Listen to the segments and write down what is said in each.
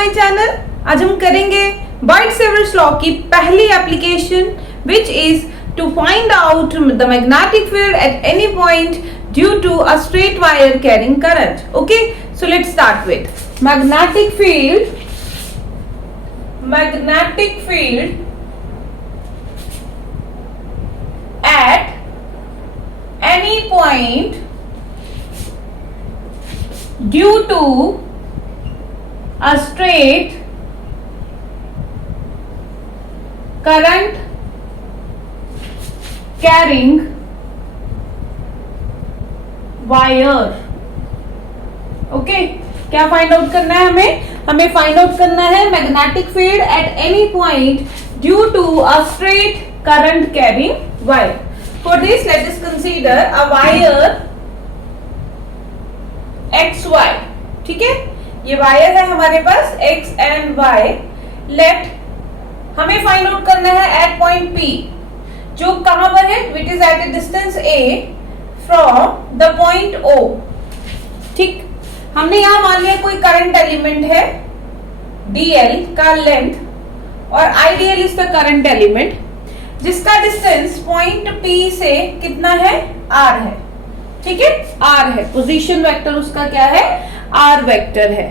My channel. आज हम करेंगे बाइट-सेवर्स लॉ की पहली application which is to find out the magnetic field at any point due to a straight wire carrying current. Okay, so let's start with magnetic field at any point due to a straight current carrying wire। Okay, क्या find out करना है हमें find out करना है magnetic field at any point due to a straight current carrying wire. For this, let us consider a wire XY। ठीक है, ये wire है हमारे पास X and Y। Let हमें फाइंड आउट करना है एट पॉइंट P, जो कहां पर है, which is at a distance A from the point O। ठीक, हमने यहां मान लिया कोई करंट एलिमेंट है DL का लेंथ और IDL is the current element जिसका डिस्टेंस पॉइंट P से कितना है, R है। ठीक है, R है, पोजीशन वेक्टर उसका क्या है, R वेक्टर है।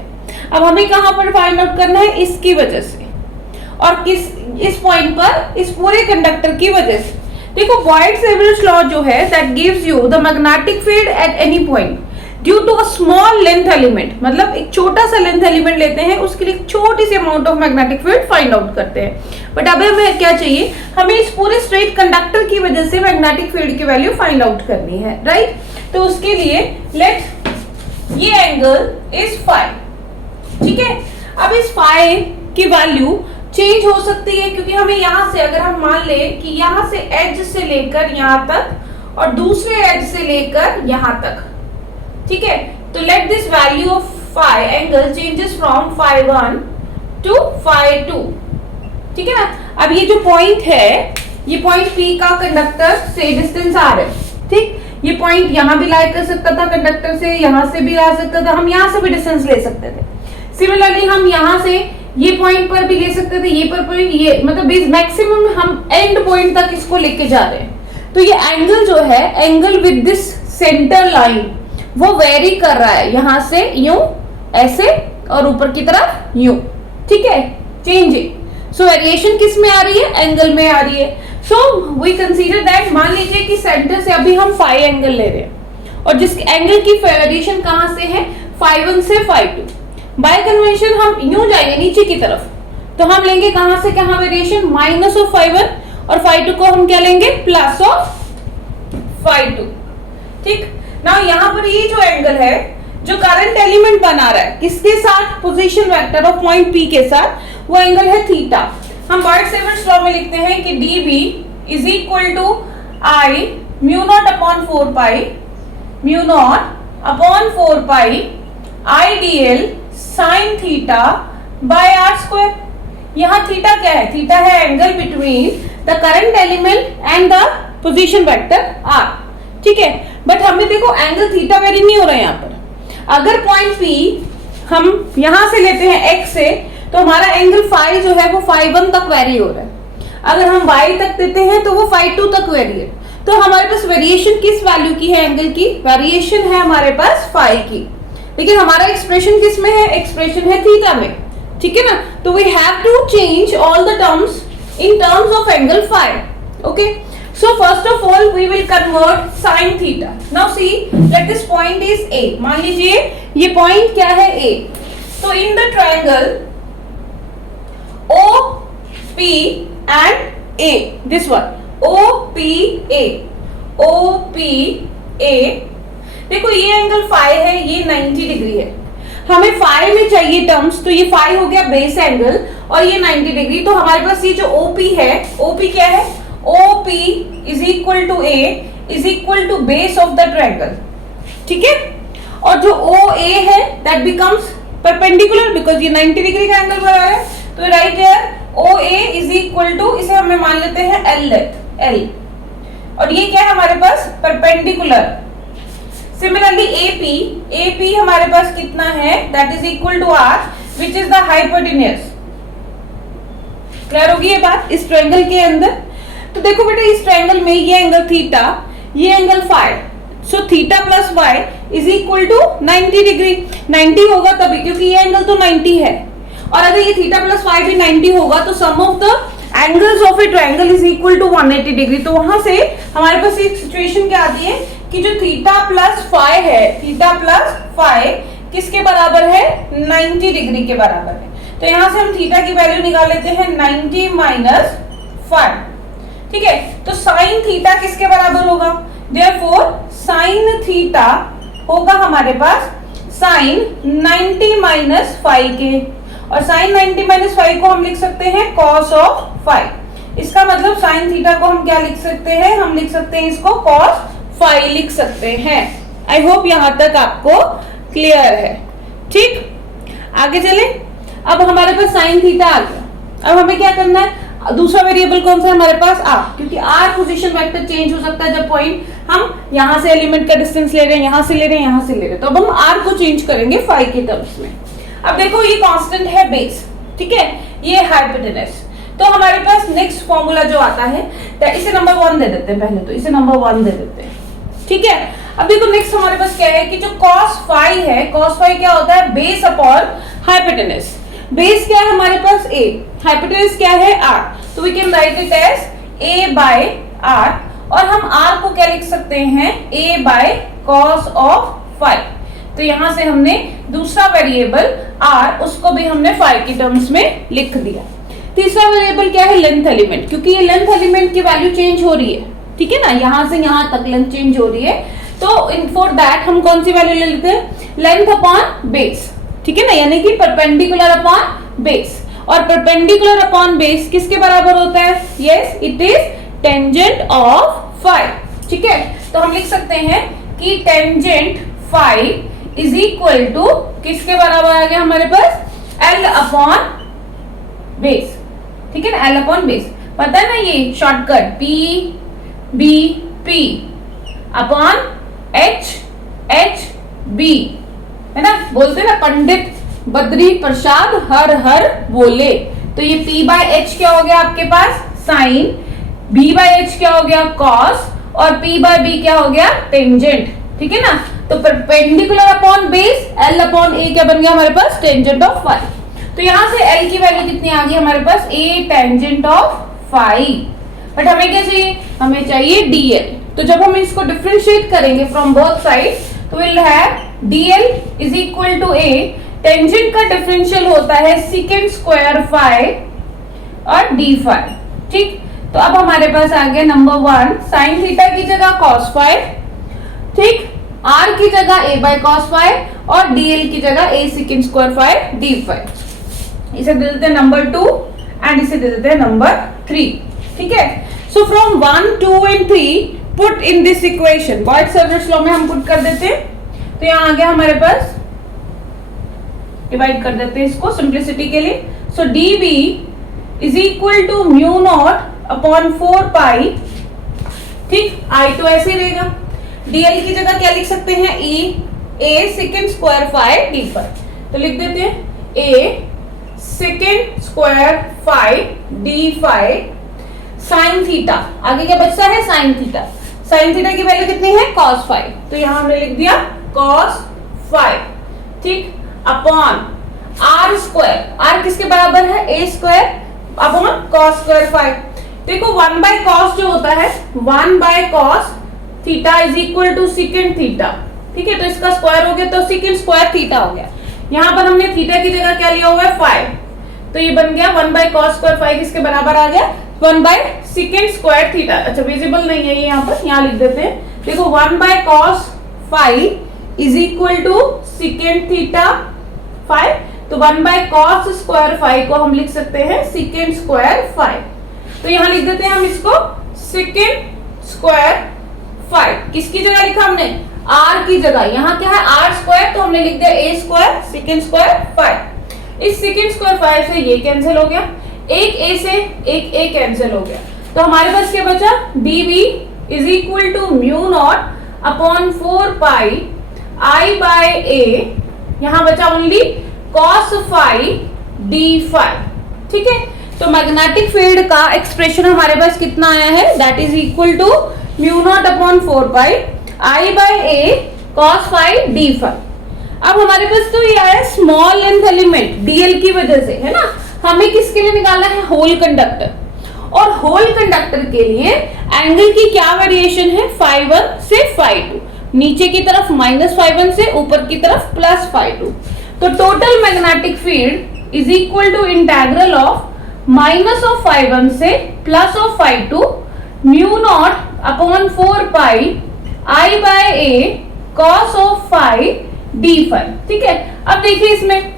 अब हमें कहां पर फाइंड आउट करना है, इसकी वजह से और इस पॉइंट पर, इस पूरे कंडक्टर की वजह से। देखो, बाइट-सेवर्स लॉ जो है that gives you the magnetic field at any point due to a small length element, मतलब एक छोटा सा लेंथ एलिमेंट लेते हैं, उसके लिए छोटी सी amount of magnetic field find out करते हैं। बट अब हमें क्या चाहिए, हमें इस पूरे स्ट्रेट कंडक्टर की वजह से मैग्नेटिक फील्ड की वैल्यू फाइंड आउट करनी है, राइट। तो उसके लिए लेट ये एंगल इज फाई। ठीक है, अब इस फाई की वैल्यू चेंज हो सकती है क्योंकि हमें यहां से, अगर हम मान ले कि यहां से एज से लेकर यहां तक और दूसरे एज से लेकर यहां तक, ठीक है, तो let this value of phi angle changes from phi 1 to phi 2। ठीक है ना। अब ये जो पॉइंट है, ये पॉइंट P का कंडक्टर से डिस्टेंस R है। ठीक, ये पॉइंट यहां भी लाई कर सकता था कंडक्टर से, यहां से भी ला सकता था, हम यहां से भी डिस्टेंस ले सकते थे। सिमिलरली हम यहां से ये पॉइंट पर भी ले सकते थे, ये पर पॉइंट, ये मतलब मैक्सिमम हम एंड पॉइंट तक इसको लेके जा रहे हैं। तो ये एंगल जो है, angle with this centre line वो वेरी कर रहा है, यहां से यूं ऐसे और ऊपर की तरफ यूं। ठीक है, चेंजिंग। सो वेरिएशन किस में आ रही है, एंगल में आ रही है। सो वी कंसीडर दैट, मान लीजिए कि सेंटर से अभी हम फाई एंगल ले रहे हैं और जिस एंगल की वेरिएशन कहां से है, फाई 1 से फाई 2। बाय कन्वेंशन हम यूं जाएंगे नीचे की तरफ, तो हम लेंगे कहां से कहां वेरिएशन, माइनस ऑफ फाई 1 और फाई 2 को हम क्या लेंगे, प्लस ऑफ फाई 2। ठीक, नाउ यहाँ पर ये जो एंगल है, जो करंट एलिमेंट बना रहा है किसके साथ, position vector of point P के साथ, वो एंगल है थीटा। हम बाइट-सेवर्स लॉ में लिखते हैं कि dB is equal to I mu naught upon 4 pi IDL sine theta by R square. यहाँ थीटा क्या है, थीटा है angle between the current element and the position vector R। ठीक है, बट हमें देखो एंगल थीटा वेरी नहीं हो रहा है यहाँ पर। अगर पॉइंट P हम यहां से लेते हैं X से, तो हमारा एंगल फाई जो है वो फाई 1 तक वेरी हो रहा है। अगर हम Y तक देते हैं तो वो फाई 2 तक वेरी है। तो हमारे पास वेरिएशन किस वैल्यू की है, एंगल की वेरिएशन है हमारे पास फाई की, लेकिन हमारा एक्सप्रेशन किस में है, एक्सप्रेशन है थीटा में। ठीक है ना। तो we have to change all the terms in terms of angle phi. Okay, so first of all we will convert sin theta। now see, let this point is A। मान लीजिए ये point क्या है, A। तो in the triangle OP and A, this one OPA, देखो ये angle phi है, ये 90 डिग्री है। हमें फाई में चाहिए टर्म्स, तो ये फाई हो गया बेस एंगल और ये 90 डिग्री। तो हमारे पास ये जो OP है, OP क्या है, OP is equal to A is equal to base of the triangle। ठीक है, और जो OA है that becomes perpendicular because ये 90 डिग्री का एंगल बना रहा है। तो right here OA is equal to, इसे हमें मान लेते हैं L लेंथ, L, और ये क्या है हमारे पास, परपेंडिकुलर। सिमिलरली AP हमारे पास कितना है, that is equal to R, which is the hypotenuse. Clear होगी ये बात इस ट्रायंगल के अंदर। तो देखो बेटा इस ट्रायंगल में ये एंगल थीटा, ये angle phi, so theta plus phi is equal to 90 degree. 90 होगा तभी क्योंकि ये एंगल तो 90 है, और अगर ये थीटा प्लस वाई भी 90 होगा तो sum of the angles of a triangle is equal to 180 degree. तो वहां से हमारे पास एक सिचुएशन क्या आती है कि जो थीटा प्लस फाई है, थीटा प्लस फाई किसके बराबर है, 90 डिग्री के बराबर है। तो यहां से हम थीटा की वैल्यू निकाल लेते हैं 90 माइनस फाइव। ठीक है, तो साइन थीटा किसके बराबर होगा, देयरफॉर साइन थीटा होगा हमारे पास साइन 90 माइनस फाइव के, और साइन 90 माइनस फाइव को हम लिख सकते हैं कॉस ऑफ फाइव। इसका मतलब साइन थीटा को हम क्या लिख सकते हैं, हम लिख सकते हैं इसको कॉस फाइव लिख सकते हैं। आई होप यहां तक आपको क्लियर है। ठीक, आगे चले। अब हमारे पास साइन थीटा आ गया। अब हमें क्या करना है, दूसरा वेरिएबल कौन सा है हमारे पास, आर, क्योंकि आर पोजीशन वेक्टर चेंज हो सकता है जब पॉइंट हम यहां से एलिमेंट का डिस्टेंस ले रहे हैं, यहां से ले रहे हैं, यहां से ले रहे हैं, तो अब हम आर को चेंज करेंगे फाइव के टर्म्स में। अब देखो ये कांस्टेंट है बेस, ठीक है, ये हाइपोटेनस। तो हमारे पास नेक्स्ट फॉर्मूला जो आता है, तो इसे नंबर 1 दे देते हैं पहले, तो इसे नंबर 1 दे देते हैं। ठीक है, अब देखो नेक्स्ट हमारे पास क्या है कि जो cos फाई है, cos फाई क्या होता है, बेस अपॉन हाइपोटेनस। बेस क्या है हमारे पास a, हाइपोटेनस क्या है r, तो we can write it as a by r, और हम r को क्या लिख सकते हैं, a by cos of phi. तो यहां से हमने दूसरा वेरिएबल r, उसको भी हमने फाइव की टर्म्स में लिख दिया। तीसरा वेरिएबल क्या है, लेंथ एलिमेंट, क्योंकि ये लेंथ एलिमेंट की वैल्यू चेंज हो रही है, ठीक है ना, यहां से यहां तक लेंथ चेंज हो रही है, तो इन फॉर दैट हम कौन सी वैल्यू ले लेते हैं, लेंथ अपॉन बेस, ठीक है ना, यानी कि परपेंडिकुलर अपॉन बेस। और परपेंडिकुलर अपॉन बेस किसके बराबर होता है, yes it is tangent of phi. ठीक है, तो हम लिख सकते हैं कि tangent phi is equal to किसके बराबर आ गया हमारे पास, एल अपॉन बेस। ठीक है ना, एल अपॉन बेस, पता है ना ये shortcut P B P upon H H B, है ना, बोलते ना पंडित बद्री प्रसाद हर हर बोले। तो ये p बाय एच क्या हो गया आपके पास, साइन, b बाय एच क्या हो गया, कॉस, और p बाय बी क्या हो गया, टेंजेंट। ठीक है ना, तो perpendicular upon base, l upon a क्या बन गया हमारे पास, टेंजेंट ऑफ फाइव। तो यहां से l की वैल्यू कितनी आ गई हमारे पास, a tangent of five. But हमें क्या चाहिए, हमें चाहिए dl। तो जब हम इसको डिफरेंशिएट करेंगे फ्रॉम बोथ साइड, तो will have dl is equal to a, tangent का डिफरेंशियल होता है सेकंड स्क्वायर फाइव और d फाइव। ठीक, तो अब हमारे पास आ गया नंबर 1, साइन थीटा की जगह cos फाइव, ठीक, r की जगह a बाय cos फाइव, और dl की जगह a second square five d five. इसे दे देते हैं नंबर 2 एंड इसे दे देते हैं नंबर 3। ठीक है, so from 1, 2 and 3 put in this equation, Biot Savart law में हम पुट कर देते हैं। तो यहाँ आ गया हमारे पास, डिवाइड कर देते हैं इसको सिंप्लिसिटी के लिए। So dv is equal to mu naught upon 4 pi, ठीक, i तो ऐसे ही रहेगा। dl की जगह क्या लिख सकते हैं, a second square five d five, तो लिख देते हैं a second square five d five sine theta, आगे क्या बचता है, साइन थीटा। साइन थीटा की वैल्यू कितनी है, cos फाइव, तो यहां हमने लिख दिया cos फाइव, ठीक, अपॉन r स्क्वायर, r किसके बराबर है, a square upon cos square phi. देखो 1 बाय cos जो होता है, 1 by cos theta is equal to second theta. ठीक है, तो इसका स्क्वायर हो गया तो सेकंड स्क्वायर थीटा हो गया। यहां पर हमने थीटा की जगह क्या लिया हुआ है, 5, तो ये बन गया 1 बाय cos स्क्वायर फाइव किसके बराबर आ गया, 1 बाय सेकंड स्क्वायर थीटा। अच्छा विजिबल नहीं है ये यहाँ पर, यहाँ लिख देते हैं। देखो 1 by cos phi is equal to second theta 5, तो 1 बाय cos स्क्वायर फाइव को हम लिख सकते हैं सेकंड स्क्वायर फाइव। तो यहाँ लिख देते हैं हम इसको सेकंड स्क्वायर फाइव। किसकी जगह लिखा हमने, r की जगह, यहाँ क्या है r स्क्वायर, तो हमने लिख दिया a square second square five. इस सेकंड स्क्वायर फाइव से ये कैंसिल हो गया, एक a से एक a कैंसिल हो गया, तो हमारे पास क्या बचा, dv is equal to mu naught upon 4 pi i by a, यहाँ बचा only cos phi d phi। ठीक है, तो मैग्नेटिक फील्ड का एक्सप्रेशन हमारे पास कितना आया है, that is equal to mu naught upon 4 pi I by a cos phi d phi। अब हमारे पास तो ये आया स्मॉल लेंथ एलिमेंट dl की वजह से, है ना। हमें किसके लिए निकालना है, होल कंडक्टर, और होल कंडक्टर के लिए एंगल की क्या वेरिएशन है, φ1 से φ2, नीचे की तरफ -φ1 से ऊपर की तरफ +φ2। तो total magnetic field is equal to integral of minus of φ1 से plus of φ2 mu naught upon 4 pi I by a cos of phi d phi। ठीक है, अब देखिए इसमें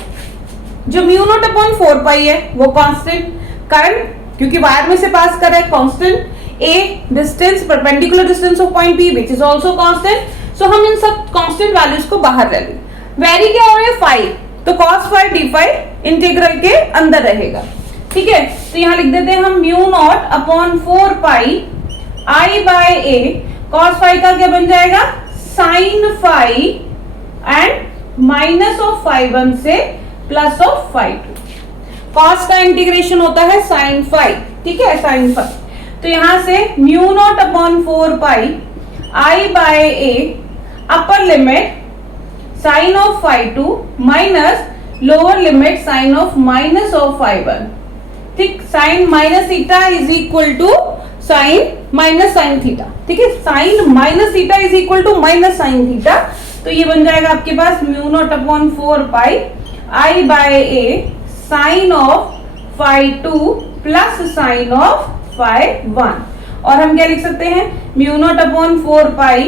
जो म्यू नॉट अपॉन 4 पाई है वो कांस्टेंट, कारण क्योंकि वायर में से पास कर रहा है, constant, a distance perpendicular distance of point p which is also constant. So हम इन सब कांस्टेंट वैल्यूज को बाहर रख लेंगे। वेरी क्या हो रहा है, phi, तो cos phi d phi integral के अंदर रहेगा। ठीक है, तो यहां लिख देते हैं हम mu naught upon 4 pi I by a cos phi का क्या बन जाएगा, sin phi and minus of φ1 से प्लस ऑफ φ2। cos का इंटीग्रेशन होता है sin phi। ठीक है, sin phi, तो यहां से mu naught upon 4 pi I by a upper limit sine of φ2 minus lower limit sine of minus of φ1। ठीक, sine minus theta is equal to sine minus sine theta. ठीक है, sine minus theta is equal to minus sine theta, तो ये बन जाएगा आपके पास mu naught upon 4 pi I by a sine of φ2 plus sine of φ1। और हम क्या लिख सकते हैं, mu naught upon 4 pi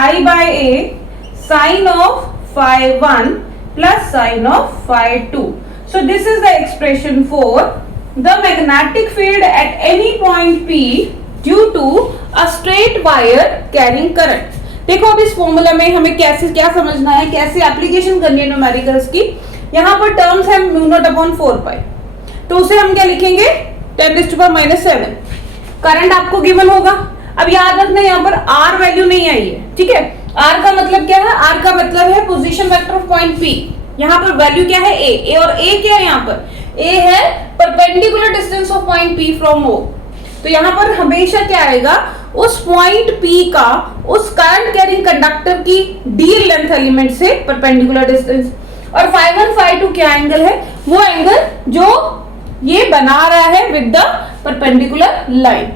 I by a sine of φ1 plus sine of φ2। So this is the expression for the magnetic field at any point P due to a straight wire carrying current। देखो अब इस formula में हमें कैसे क्या समझना है, कैसे एप्लीकेशन करनी है न्यूमेरिकल्स की। यहाँ पर टर्म्स है म्यू नॉट अपॉन 4 पाई, तो उसे हम क्या लिखेंगे, 10⁻⁷। करंट आपको गिवन होगा। अब याद रखना यहाँ पर R वैल्यू नहीं आई है। ठीक है, R का मतलब क्या है, R का मतलब है position vector of point P। यहाँ पर वैल्यू क्या है, A और A क्या है, यहाँ पर A है perpendicular distance of point P from O। तो यहाँ पर हमेशा क्या आएगा, उस पॉइंट P का उस करंट कैरिंग कंडक्टर की d लेंथ एलिमेंट से परपेंडिकुलर डिस्टेंस, और φ1 φ2 क्या एंगल है, वो एंगल जो ये बना रहा है विद द परपेंडिकुलर लाइन।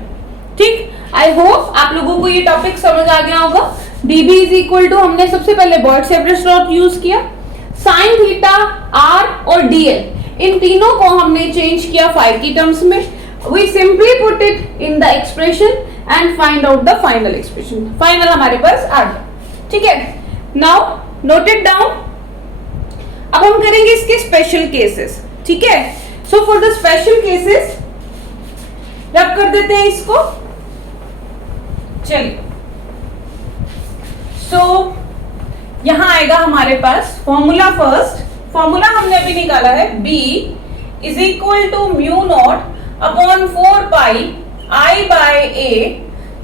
ठीक, आई होप आप लोगों को ये टॉपिक समझ आ गया होगा। dB इज इक्वल टू, हमने सबसे पहले बॉयड-सेवर्स लॉ यूज किया, साइन थीटा, r और dl, इन तीनों को हमने चेंज किया फाई की टर्म्स में। We simply put it in the expression and find out the final expression. Final हमारे पास आ गया। ठीक है, नाउ नोट इट डाउन। अब हम करेंगे इसके स्पेशल केसेस। ठीक है, so for the special cases रब कर देते हैं इसको। चलिए, सो यहां आएगा हमारे पास फॉर्मूला। फर्स्ट फॉर्मूला हमने अभी निकाला है, B is equal to mu naught upon 4 pi I by a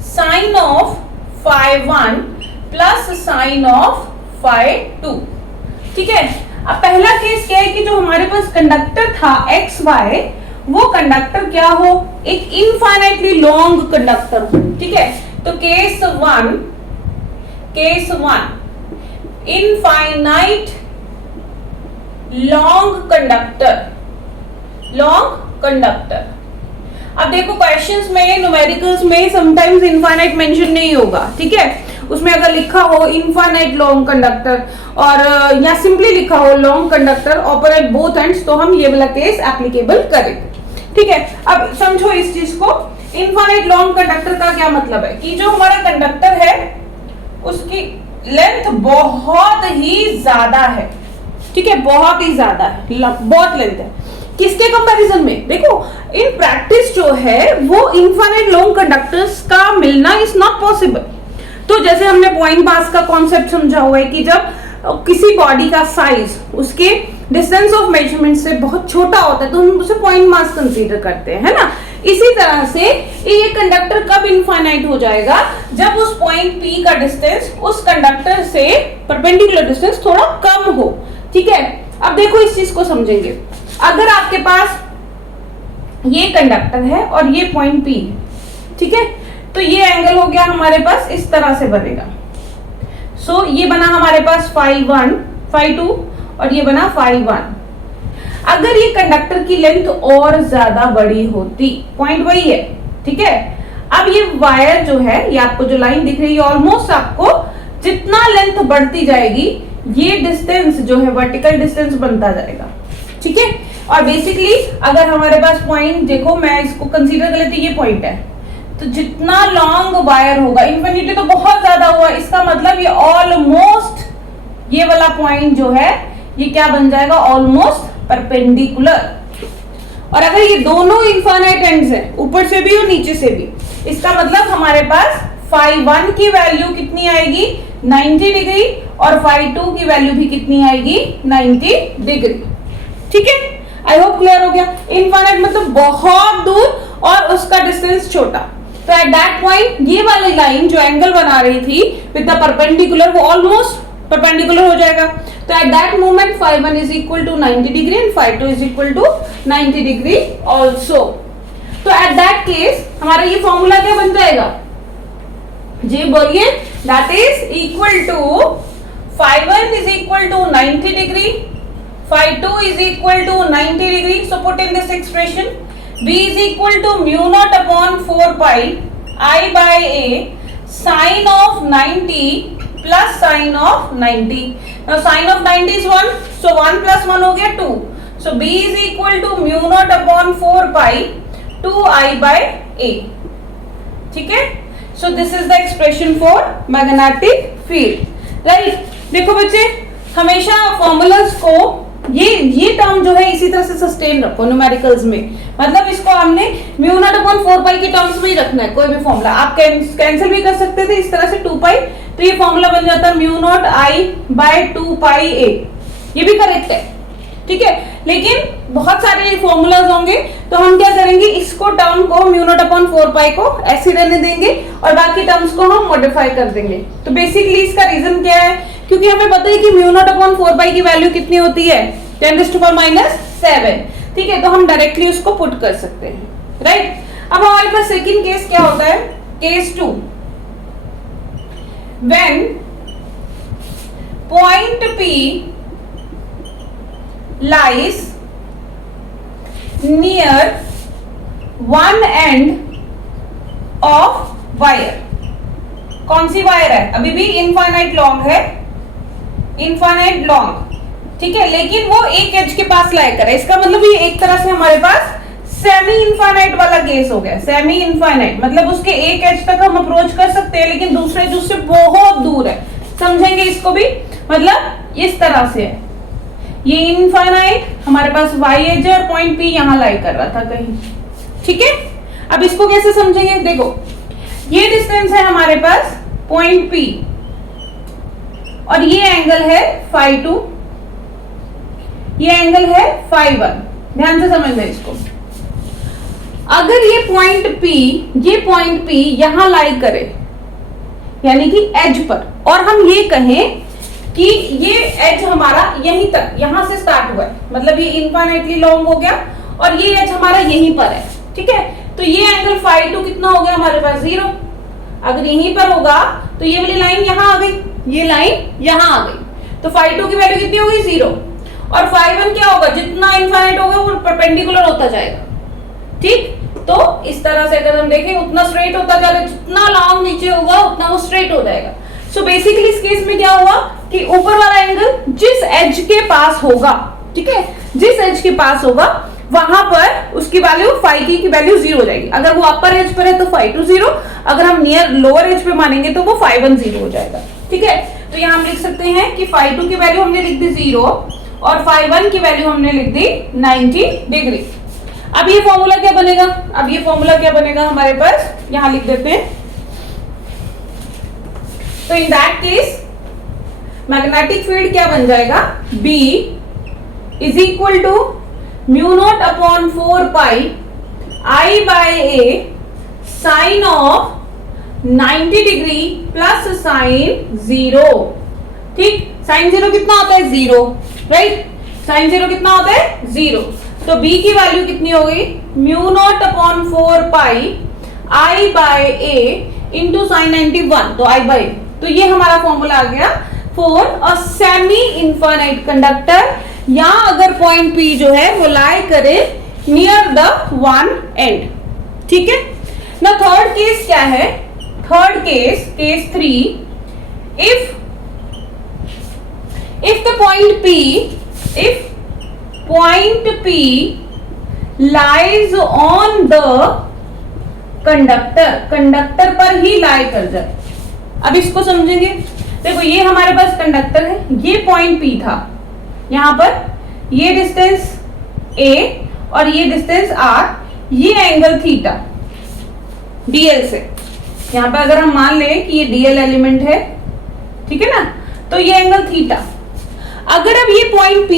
sine of φ1 plus sine of φ2। ठीक है, अब पहला केस क्या है कि जो हमारे पास कंडक्टर था XY, वो कंडक्टर क्या हो, एक इनफाइनाइटली लॉन्ग कंडक्टर हो। ठीक है, तो case one infinite long conductor. अब देखो क्वेश्चंस में, न्यूमेरिकल्स में समटाइम्स इनफाइनाइट मेंशन नहीं होगा। ठीक है, उसमें अगर लिखा हो इनफाइनाइट लॉन्ग कंडक्टर और या सिंपली लिखा हो long conductor operate both ends, तो हम ये वाला केस एप्लीकेबल करेंगे। ठीक है, अब समझो इस चीज को। इनफाइनाइट लॉन्ग कंडक्टर का क्या मतलब है कि जो हमारा कंडक्टर है उसकी लेंथ बहुत ही ज्यादा है। ठीक है, बहुत ही ज्यादा है, बहुत लेंथ है। किसके कंपैरिजन में, देखो इन प्रैक्टिस जो है वो इनफाइनाइट लॉन्ग कंडक्टर्स का मिलना इज नॉट पॉसिबल। तो जैसे हमने पॉइंट मास का कॉन्सेप्ट समझा हुआ है कि जब किसी बॉडी का साइज उसके डिस्टेंस ऑफ मेजरमेंट से बहुत छोटा होता है तो हम उसे पॉइंट मास कंसीडर करते हैं, है ना। इसी तरह से ये कंडक्टर कब इनफाइनाइट हो जाएगा, जब उस पॉइंट P का डिस्टेंस उस कंडक्टर से परपेंडिकुलर डिस्टेंस थोड़ा कम हो। ठीक है, अब देखो इस चीज को समझेंगे, अगर आपके पास ये कंडक्टर है और ये पॉइंट P है, ठीक है, तो ये एंगल हो गया हमारे पास इस तरह से बनेगा। सो ये बना हमारे पास φ1 φ2 और ये बना φ1। अगर ये कंडक्टर की लेंथ और ज्यादा बड़ी होती, पॉइंट वही है, ठीक है। अब ये वायर जो है, ये आपको जो लाइन दिख रही है, ऑलमोस्ट आपको जितना लेंथ बढ़ती जाएगी ये डिस्टेंस जो है वर्टिकल डिस्टेंस बनता जाएगा, ठीक है। और बेसिकली अगर हमारे पास पॉइंट देखो, मैं इसको कंसीडर कर लेती, ये पॉइंट है, तो जितना लॉन्ग वायर होगा, इन्फिनिटी तो बहुत ज्यादा हुआ, इसका मतलब ये ऑलमोस्ट ये वाला पॉइंट जो है ये क्या बन जाएगा, ऑलमोस्ट परपेंडिकुलर। और अगर ये दोनों इनफाइनाइट एंड्स हैं, ऊपर से भी और नीचे से भी, इसका मतलब हमारे पास φ1 की वैल्यू कितनी आएगी, 90 डिग्री, और φ2 की वैल्यू भी कितनी आएगी, 90 डिग्री, ठीक है। आई होप क्लियर हो गया। इनफाइनाइट मतलब बहुत दूर और उसका डिस्टेंस छोटा, तो एट दैट पॉइंट ये वाली लाइन जो एंगल बना रही थी विद द परपेंडिकुलर, वो ऑलमोस्ट परपेंडिकुलर हो जाएगा। तो at that moment φ1 is equal to 90 degree and φ2 is equal to 90 degree also. तो एट दैट केस हमारा ये फॉर्मूला क्या बन जाएगा, जी बोलिए, that is equal to φ1 is equal to 90 degree, φ2 is equal to 90 degree. So put in this expression, V is equal to mu naught upon 4 pi I by A sine of 90 plus sine of 90. Now sine of 90 is 1, so 1 plus 1 हो गया 2. So B is equal to mu naught upon 4 pi 2 I by A. ठीक है? So this is the expression for magnetic field. Right? देखो बच्चे, हमेशा formulas को ये term जो है इसी तरह से सस्टेन रखो न्यूमेरिकल्स में, मतलब इसको हमने म्यू नॉट अपॉन 4 पाई के टर्म्स में ही रखना है। कोई भी फॉर्मूला आप कैंसिल भी कर सकते थे इस तरह से 2 पाई, तो ये फॉर्मूला बन जाता है म्यू नॉट आई बाय 2 पाई ए, ये भी करेक्ट है, ठीक है। लेकिन बहुत सारे फॉर्मूलाज होंगे, तो हम क्या करेंगे, इसको टर्म को म्यू नॉट अपॉन 4 पाई को ऐसे रहने देंगे और बाकी टर्म्स को हम मॉडिफाई कर देंगे। तो बेसिकली इसका रीजन क्या है, क्योंकि हमें पता है कि म्यू नॉट अपॉन 4 पाई की वैल्यू कितनी होती है, 10⁻⁷, ठीक है। तो हम डायरेक्टली उसको पुट कर सकते हैं, राइट। अब हमारे पास सेकंड केस क्या होता है, case 2, when point P lies near one end of wire. कौन सी वायर है, अभी भी इनफाइनाइट लॉन्ग है, इनफाइनाइट लॉन्ग, ठीक है, लेकिन वो एक एज के पास लाई करे। इसका मतलब ये एक तरह से हमारे पास सेमी इनफाइनाइट वाला केस हो गया। सेमी इनफाइनाइट मतलब उसके एक एज तक हम अप्रोच कर सकते हैं, लेकिन दूसरे एज उससे बहुत दूर है। समझेंगे इसको भी, मतलब इस तरह से है, ये इनफाइनाइट हमारे पास वाई एज है और पॉइंट P यहां लाई कर रहा था कहीं, ठीक है। अब इसको कैसे समझेंगे, देखो ये डिस्टेंस है हमारे पास पॉइंट P और ये एंगल है φ2, ये एंगल है φ1। ध्यान से समझना इसको। अगर ये पॉइंट P यहां लाई करे, यानी कि एज पर, और हम ये कहें कि ये एज हमारा यहीं तक, यहां से स्टार्ट हुआ है, मतलब ये इनफाइनाइटली लॉन्ग हो गया और ये एज हमारा यहीं पर है, ठीक है। तो ये एंगल φ2 कितना हो गया हमारे पास, 0। अगर यहीं पर होगा तो ये वाली लाइन यहां आ गई, ये लाइन यहां आ गई, तो φ2 की वैल्यू कितनी होगी, 0। और φ1 क्या होगा, जितना इनफाइनाइट होगा वो परपेंडिकुलर होता जाएगा, ठीक। तो इस तरह से अगर हम देखें उतना स्ट्रेट होता जा रहा है, जितना लॉन्ग नीचे होगा उतना वो स्ट्रेट हो जाएगा। सो बेसिकली इस केस में क्या हुआ कि ऊपर वाला एंगल जिस एज के पास होगा, ठीक है, जिस एज के पास होगा वहां पर उसकी वैल्यू फाई की वैल्यू 0 हो जाएगी। अगर वो अपर एज पर है तो φ2 0, अगर हम नियर लोअर एज पे मानेंगे तो वो φ1 0 हो जाएगा, ठीक है। तो यहाँ हम लिख सकते हैं कि φ2 की वैल्यू हमने लिख दी 0 और φ1 की वैल्यू हमने लिख दी 90 डिग्री। अब ये फॉर्मूला क्या बनेगा, अब ये फॉर्मूला क्या बनेगा हमारे पास, यहां लिख देते हैं। तो in that case magnetic field क्या बन जाएगा, B is equal to mu naught upon 4 pi I by A sine of 90 degree plus sine 0, ठीक। साइन 0 कितना होता है, 0, राइट। साइन जीरो कितना होता है 0। तो b की वैल्यू कितनी हो गई mu naught upon 4 pi i by a into sine 91, तो i बाय, तो ये हमारा फॉर्मूला आ गया for a semi infinite conductor, या अगर पॉइंट P जो है वो लाई करे नियर द वन एंड। ठीक है ना। थर्ड केस क्या है, third case, case 3, if the point P, if point P lies on the conductor, conductor पर ही लाई कर जाए। अब इसको समझेंगे, देखो ये हमारे पास कंडक्टर है, ये पॉइंट P था, यहां पर ये डिस्टेंस A और ये डिस्टेंस R, ये एंगल थीटा DL से, यहां पर अगर हम मान लें कि ये DL एलिमेंट है, ठीक है ना, तो ये एंगल थीटा। अगर अब ये पॉइंट P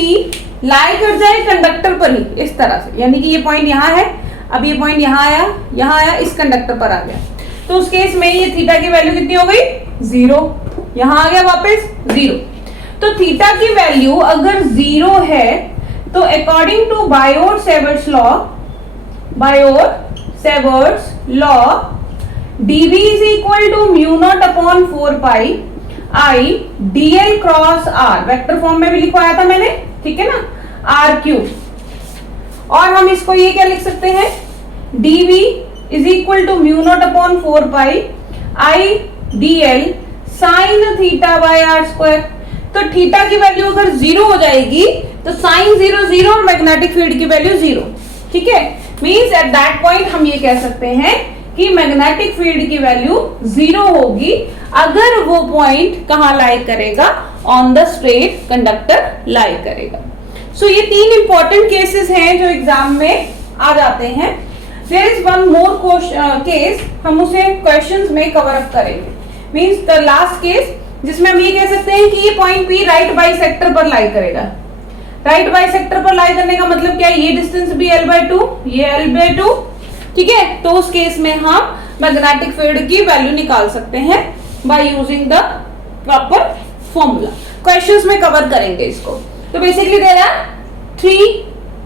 लाई कर जाए कंडक्टर पर ही इस तरह से, यानी कि ये पॉइंट यहां है, अब ये पॉइंट यहां आया, इस कंडक्टर पर आ गया, तो उस केस में ये थीटा की वैल्यू कितनी हो गई 0, यहां आ गया वापस 0। तो थीटा की वैल्यू अगर 0 है तो according to Biot Savart's law dv is equal to mu naught upon 4 pi i dl cross r, vector form में भी लिखवाया था मैंने, ठीक है ना, r क्यूब। और हम इसको ये क्या लिख सकते हैं, dv is equal to mu naught upon 4 pi i dl sine theta by r square. तो थीटा की वैल्यू अगर 0 हो जाएगी तो साइन 0 0 और मैग्नेटिक फील्ड की वैल्यू 0, ठीक है। मींस एट दैट पॉइंट हम ये कह सकते हैं कि मैग्नेटिक फील्ड की वैल्यू 0 होगी अगर वो पॉइंट कहां लाई करेगा, ऑन द स्ट्रेट कंडक्टर लाई करेगा। सो ये 3 इंपॉर्टेंट केसेस हैं जो एग्जाम में आ जाते हैं। There is one more case, हम उसे क्वेश्चंस में कवर अप करेंगे। मींस द लास्ट केस जिसमें हम ये कह सकते हैं कि ये पॉइंट P राइट बाइसेक्टर पर लाई करेगा। राइट बाइसेक्टर पर लाई करने का मतलब क्या है, ये डिस्टेंस भी L/2, ये L/2, ठीक है। तो उस केस में हम मैग्नेटिक फील्ड की वैल्यू निकाल सकते हैं by using the proper formula. Questions में कवर करेंगे इसको। तो basically there are 3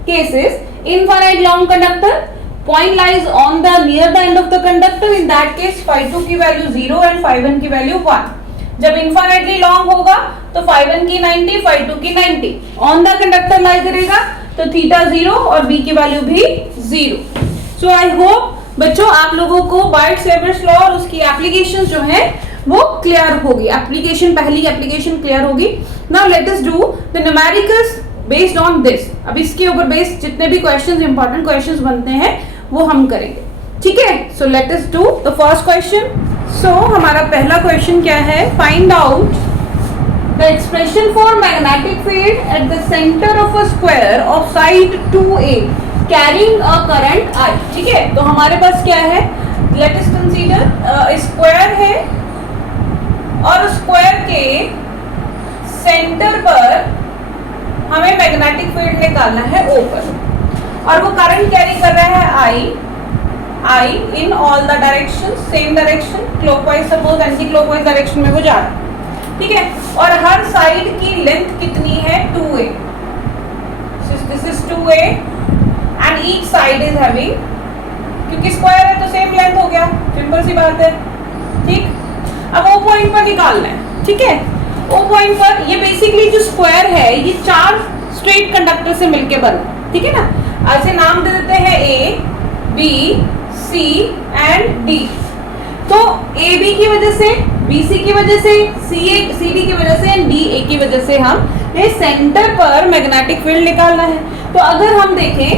cases, infinite long conductor, point lies on the near the end of the conductor, in that case phi2 की value 0 and phi1 की value 1। जब infinitely long होगा तो phi1 की 90, phi2 की 90 ऑन द कंडक्टर लाई करेगा, तो theta 0 और b की वैल्यू भी 0। सो आई होप बच्चों आप लोगों को बायोट-सेवर्ट्स लॉ और उसकी एप्लीकेशन जो है वो क्लियर होगी, एप्लीकेशन, पहली एप्लीकेशन क्लियर होगी। Now let us do the numericals based on this. अब इसके ऊपर बेस्ड जितने भी क्वेश्चंस, इंपॉर्टेंट क्वेश्चंस बनते हैं वो हम करेंगे, ठीक है। So let us do the first question. So हमारा पहला क्वेश्चन क्या है, find out the expression for magnetic field at the centre of a square of side 2a carrying a current I, ठीक है। तो हमारे पास क्या है, लेट अस कंसीडर स्क्वायर है और स्क्वायर के सेंटर पर हमें मैग्नेटिक फील्ड निकालना है O पर, और वो करंट कैरी कर रहा है I in all the direction, same direction, clockwise suppose anti clockwise direction में वो जा रहा है, ठीक है। और हर साइड की लेंथ कितनी है 2a, this is 2a and each side is having, क्योंकि स्क्वायर है तो सेम लेंथ हो गया, सिंपल सी बात है, ठीक। अब O पॉइंट पर निकालना है, ठीक है। O पॉइंट पर ये बेसिकली जो स्क्वायर है ये 4 स्ट्रेट कंडक्टर से मिलके बना, ठीक है ना। ऐसे नाम दे देते हैं A, B, C and D। तो AB की वजह से, BC की वजह से, CD की वजह से एंड DA की वजह से हम ये सेंटर पर मैग्नेटिक फील्ड निकालना है। तो अगर हम देखें,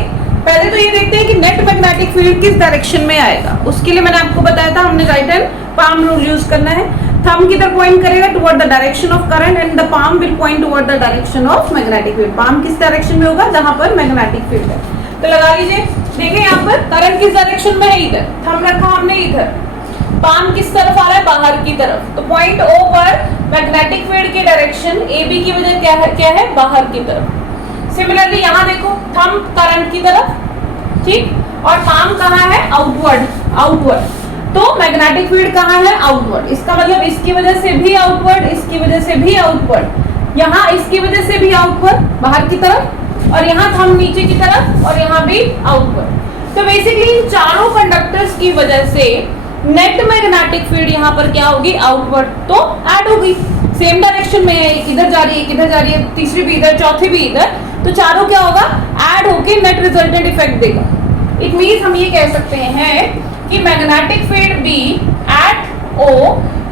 पहले तो ये देखते हैं कि नेट मैग्नेटिक फील्ड किस डायरेक्शन में आएगा। उसके लिए मैंने आपको बताया था हमने right hand palm rule use करना है। थंब किधर पॉइंट करेगा, toward the direction of current and the palm will point toward the direction of magnetic field. Palm किस डायरेक्शन में होगा, जहां पर मैग्नेटिक फील्ड है। तो लगा लीजिए, देखिए यहाँ पर करंट किस डायरेक्शन में है, इधर, थंब रखा हमने इधर, पाम किस तरफ आ रहा है, बाहर की तरफ। तो पॉइंट O पर मैग्नेटिक फील्ड की डायरेक्शन AB की वजह क्या है, बाहर की तरफ। सिमिलरली यहाँ देखो, थंब करंट की तरफ, ठीक, और पाम कहाँ है, आउटवर्ड। तो मैग्नेटिक फील्ड कहाँ है, आउटवर्ड। इसका मतलब इसकी वजह से भी आउटवर्ड, इसकी वजह से भी आउटवर्ड, यहाँ इसकी वजह से भी आउटवर्ड बाहर की तरफ, और यहाँ थंब नीचे की तरफ, और यहाँ भी आउटवर्ड। तो बेसिकली इन चारों कंडक्टर्स की वजह से नेट मैग्नेटिक फील्ड यहाँ पर क्या होगी, आउटवर्ड तो ऐड होगी। सेम डायरेक्शन में है, एक इधर जा रही है, एक इधर जा रही है, तीसरी भी इधर, चौथी भी इधर, तो चारों क्या होगा, ऐड होके नेट रिजल्टेंट इफेक्ट देगा। इट मींस हम ये कह सकते हैं कि magnetic field B at O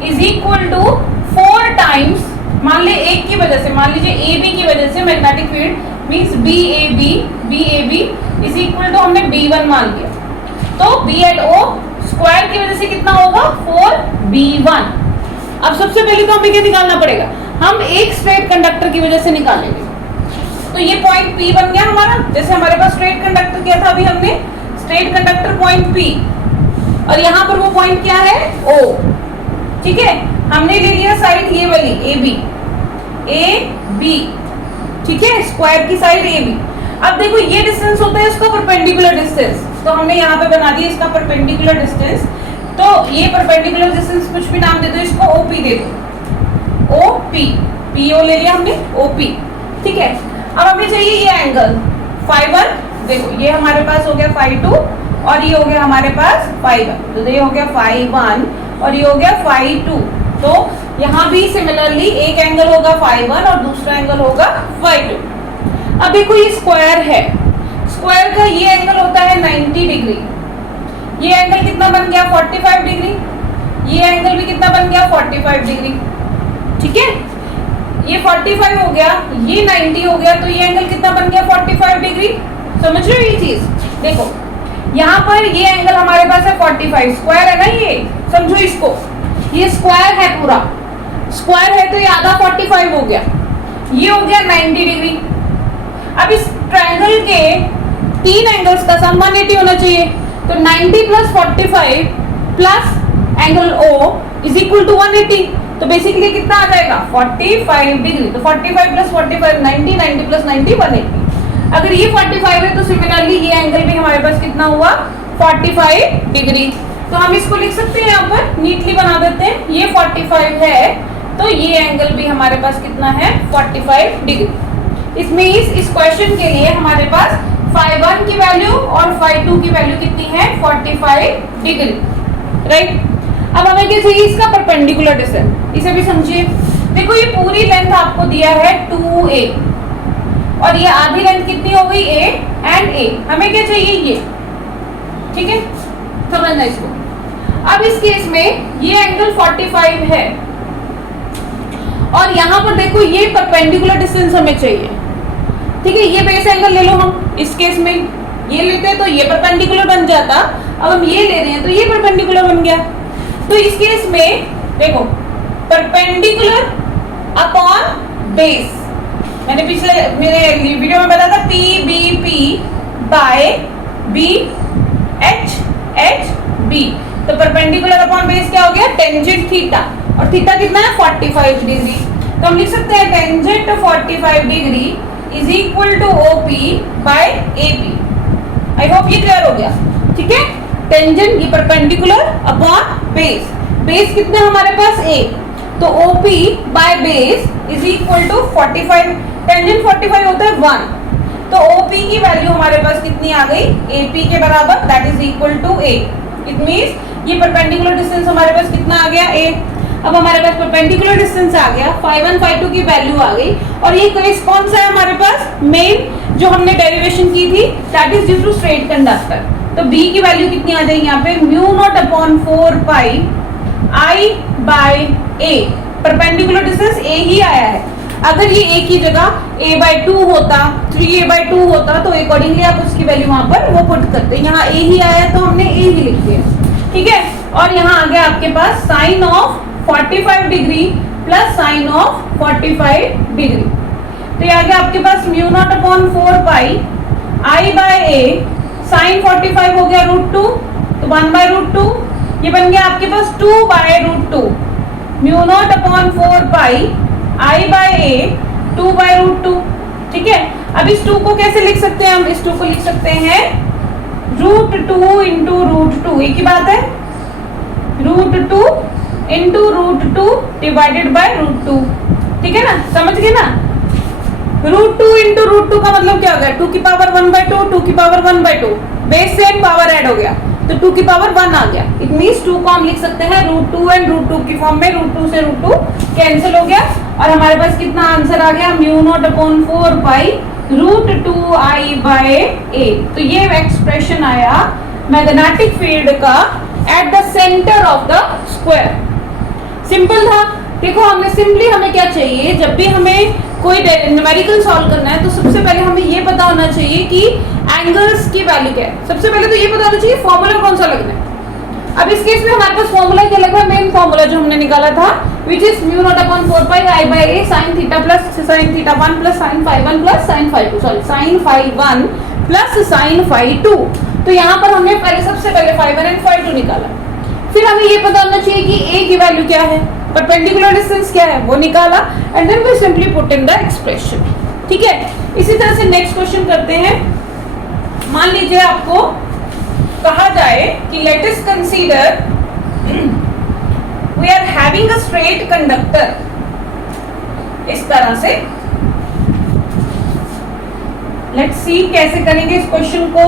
is equal to 4 times, मान ले एक की वजह से, मान लीजिए ए बी की वजह से magnetic field means B A B is equal to हमने B1 मान लिया, तो बी एट O स्क्वायर की वजह से कितना होगा, 4B1। अब सबसे पहले तो हमें क्या निकालना पड़ेगा, हम एक स्ट्रेट कंडक्टर की वजह से निकालेंगे। तो ये पॉइंट P बन गया हमारा, जैसे हमारे पास स्ट्रेट कंडक्टर किया था अभी हमने, स्ट्रेट कंडक्टर पॉइंट P, और यहाँ पर वो पॉइंट क्या है, O। ठीक है, हमने ले लिया साइड ये वाली ए बी, ठीक है, स्क्वायर की साइड AB। अब देखो ये डिस्टेंस होता है इसका परपेंडिकुलर डिस्टेंस, तो हमने यहाँ पे बना दिया इसका परपेंडिकुलर डिस्टेंस। तो ये परपेंडिकुलर डिस्टेंस कुछ भी नाम दे दो इसको, OP दे दो, OP, PO ले लिया हमने, OP। ठीक है, अब हमें चाहिए ये एंगल φ1, देखो ये हमारे पास हो गया φ2 और ये हो गया हमारे पास φ1, तो ये हो गया φ1 और ये हो गया φ2। तो यहाँ भी सिमिलरली एक एंगल होगा φ1 और दूसरा एंगल होगा φ2। अब देखो ये स्क्वायर है, स्क्वायर का ये एंगल होता है 90 डिग्री, ये एंगल कितना बन गया 45 डिग्री, ये एंगल भी कितना बन गया 45 डिग्री। ठीक है, ये 45 हो गया, ये 90 हो गया, तो ये एंगल कितना बन गया 45 डिग्री। समझ रहे हो ये चीज, देखो यहाँ पर ये एंगल हमारे पास है 45, स्क्वायर है ना ये, समझो इसको, ये स्क्वायर है पूरा, स्क्वायर है तो ये आधा 45 हो गया, ये हो गया 90 डिग्री। अब इस ट्रायंगल के तीन एंगल्स का सम 180 होना चाहिए, तो 90 plus 45 plus angle O is equal to 180, तो बेसिकली कितना आ जाएगा 45 डिग्री। तो 45 प्लस 45 90, 90 प्लस 90 180। अगर ये 45 है तो सिमिलरली ये एंगल भी हमारे पास कितना हुआ 45 डिग्री। तो हम इसको लिख सकते हैं, यहाँ पर नीटली बना देते हैं, ये 45 है तो ये एंगल भी हमारे पास कितना है 45 डिग्री। इसमें इस क्वेश्चन के लिए हमारे पास φ1 की वैल्यू और φ2 की वैल्यू कितनी है 45 डिग्री, राइट। अब हमें क्या चाहिए, इसका परपेंडिकुलर डिस्टेंस, इसे भी समझिए। देखो ये पूरी लेंथ आपको दिया है 2a और ये आधी लेंथ कितनी हो गई a एंड a, हमें क्या चाहिए ये, ठीक है, समझना इसको। अब इस केस में ये एंगल 45 है और यहाँ पर देखो ये परपेंडिकुलर डिस्टेंस हमें चाहिए, ठीक है। ये बेस एंगल ले लो, हम इस केस में ये लेते हैं तो ये परपेंडिकुलर बन जाता, अब हम ये ले रहे हैं तो ये परपेंडिकुलर बन गया। तो इस केस में देखो परपेंडिकुलर अपॉन बेस, मैंने पिछले मेरे वीडियो में बताया था PBP बाय BHB, तो परपेंडिकुलर अपॉन बेस क्या हो गया टेंजेंट थीटा, और थीटा कितना है 45 डिग्री। तो हम लिख सकते हैं tangent 45 degree is equal to OP by AP। I hope ये क्लियर हो गया, ठीक है। टेंजेंट ये परपेंडिकुलर अपॉन बेस, बेस कितना हमारे पास A, तो OP by base is equal to 45, tangent 45 होता है 1, तो OP की वैल्यू हमारे पास कितनी आ गई AP के बराबर, that is equal to A। It means ये परपेंडिकुलर डिस्टेंस हमारे पास कितना आ गया A। अब हमारे पास परपेंडिकुलर डिस्टेंस आ गया, φ1 φ2 की वैल्यू आ गई, और ये केस कौन सा है हमारे पास, मेन जो हमने डेरिवेशन की थी, that is due to straight conductor. तो B की वैल्यू कितनी आ जाएगी यहाँ पे mu naught upon 4 pi I by A, perpendicular distance A ही आया है। अगर ये A की जगह a/2 होता, 3a/2 होता, तो अकॉर्डिंगली आप उसकी वैल्यू वहां पर वो पुट करते, यहाँ A ही आया तो हमने A ही लिख दिया, ठीक है। और यहाँ आ गया आपके पास sine of 45 degree plus sine of 45 degree, तो ये आ गया आपके पास mu naught upon 4 pi I by A, sine 45 हो गया √2, तो 1/√2, ये बन गया आपके पास 2/√2, mu naught upon 4 pi I by A 2/√2, ठीक है। अब इस 2 को कैसे लिख सकते हैं, हम इस 2 को लिख सकते हैं √2 इंटू √2, एक ही बात है, √2 इंटू √2 डिवाइडेड बाय √2, ठीक है ना, समझ गए ना। रूट 2 इंटू रूट 2 का मतलब क्या हो गया, 2 की पावर 1/2, 2 की पावर 1/2, बेस से एक पावर ऐड हो गया तो 2 की पावर 1 आ गया। इट मींस 2 को हम लिख सकते हैं रूट 2 एंड रूट 2 की फॉर्म में। रूट 2 से रूट 2 कैंसिल हो गया और हमारे पास कितना आंसर आ गया, mu naught upon 4 pi root 2I/a। तो ये एक्सप्रेशन आया मैग्नेटिक फील्ड का at the centre of the square. Simple था। देखो हमने सिंपली, हमें क्या चाहिए, जब भी हमें कोई न्यूमेरिकल सॉल्व करना है तो सबसे पहले हमें ये पता होना चाहिए कि एंगल्स की वैल्यू क्या है। सबसे पहले तो ये पता होना चाहिए फॉर्मूला कौन सा लगना है। अब इस केस में हमारे पास फॉर्मूला क्या लगा, मेन फॉर्मूला जो हमने निकाला था which is mu naught upon 4 pi I/a sin theta plus sin theta 1 plus sin phi 1 plus sin phi 2, sorry sin phi 1 plus sin phi 2। तो यहाँ पर हमने पहले सबसे पहले phi 1 एंड phi 2 निकाला। फिर हमें ये पता होना चाहिए कि a की वैल्यू क्या है, परपेंडिकुलर डिस्टेंस क्या है, वो निकाला and then we simply put in the expression. ठीक है, इसी तरह से नेक्स्ट क्वेश्चन करते हैं। मान लीजिए आपको कहा जाए कि let us consider we are having a straight conductor, इस तरह से। लेट्स सी कैसे करेंगे इस क्वेश्चन को।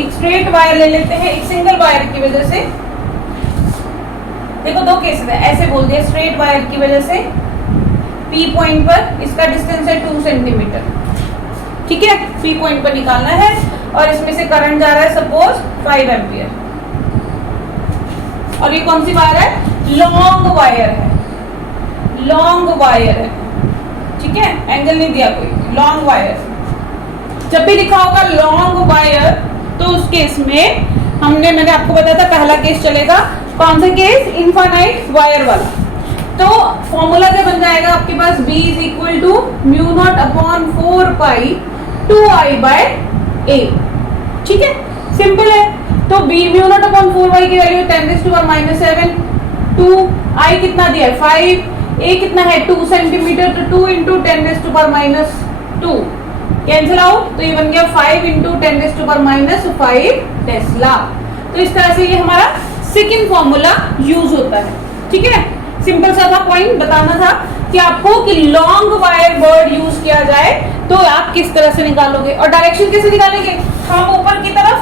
एक स्ट्रेट वायर ले लेते हैं, एक सिंगल वायर की वजह से। देखो दो केस है, ऐसे बोल दिया स्ट्रेट वायर की वजह से P पॉइंट पर इसका डिस्टेंस है 2 सेंटीमीटर। ठीक है, P पॉइंट पर निकालना है और इसमें से करंट जा रहा है सपोज 5 एम्पियर। और ये कौन सी वायर है, लॉन्ग वायर है, लॉन्ग वायर है। ठीक है, एंगल नहीं दिया कोई, लॉन्ग वायर। जब भी लिखा होगा लॉन्ग वायर तो उस केस में मैंने आपको बताया था पहला केस चलेगा, कौन सा केस, इनफाइनाइट वायर वाला। तो फॉर्मूला क्या बन जाएगा आपके पास, B is equal to mu naught upon 4 pi 2I/a। ठीक है, सिंपल है। तो B mu naught upon 4y की वैल्यू 10⁻⁷, 2I कितना दिया है 5, a कितना है 2 सेंटीमीटर, तो 2 इंटू 10⁻², कैंसिल आउट, तो ये बन गया 5 इंटू 10⁻⁵ टेस्ला। तो इस तरह से ये हमारा सेकंड फॉर्मूला यूज होता है। ठीक है, सिंपल सा था, पॉइंट बताना था कि आपको कि लॉन्ग वायर वर्ड यूज किया जाए तो आप किस तरह से निकालोगे और डायरेक्शन कैसे निकालेंगे, हम ऊपर की तरफ,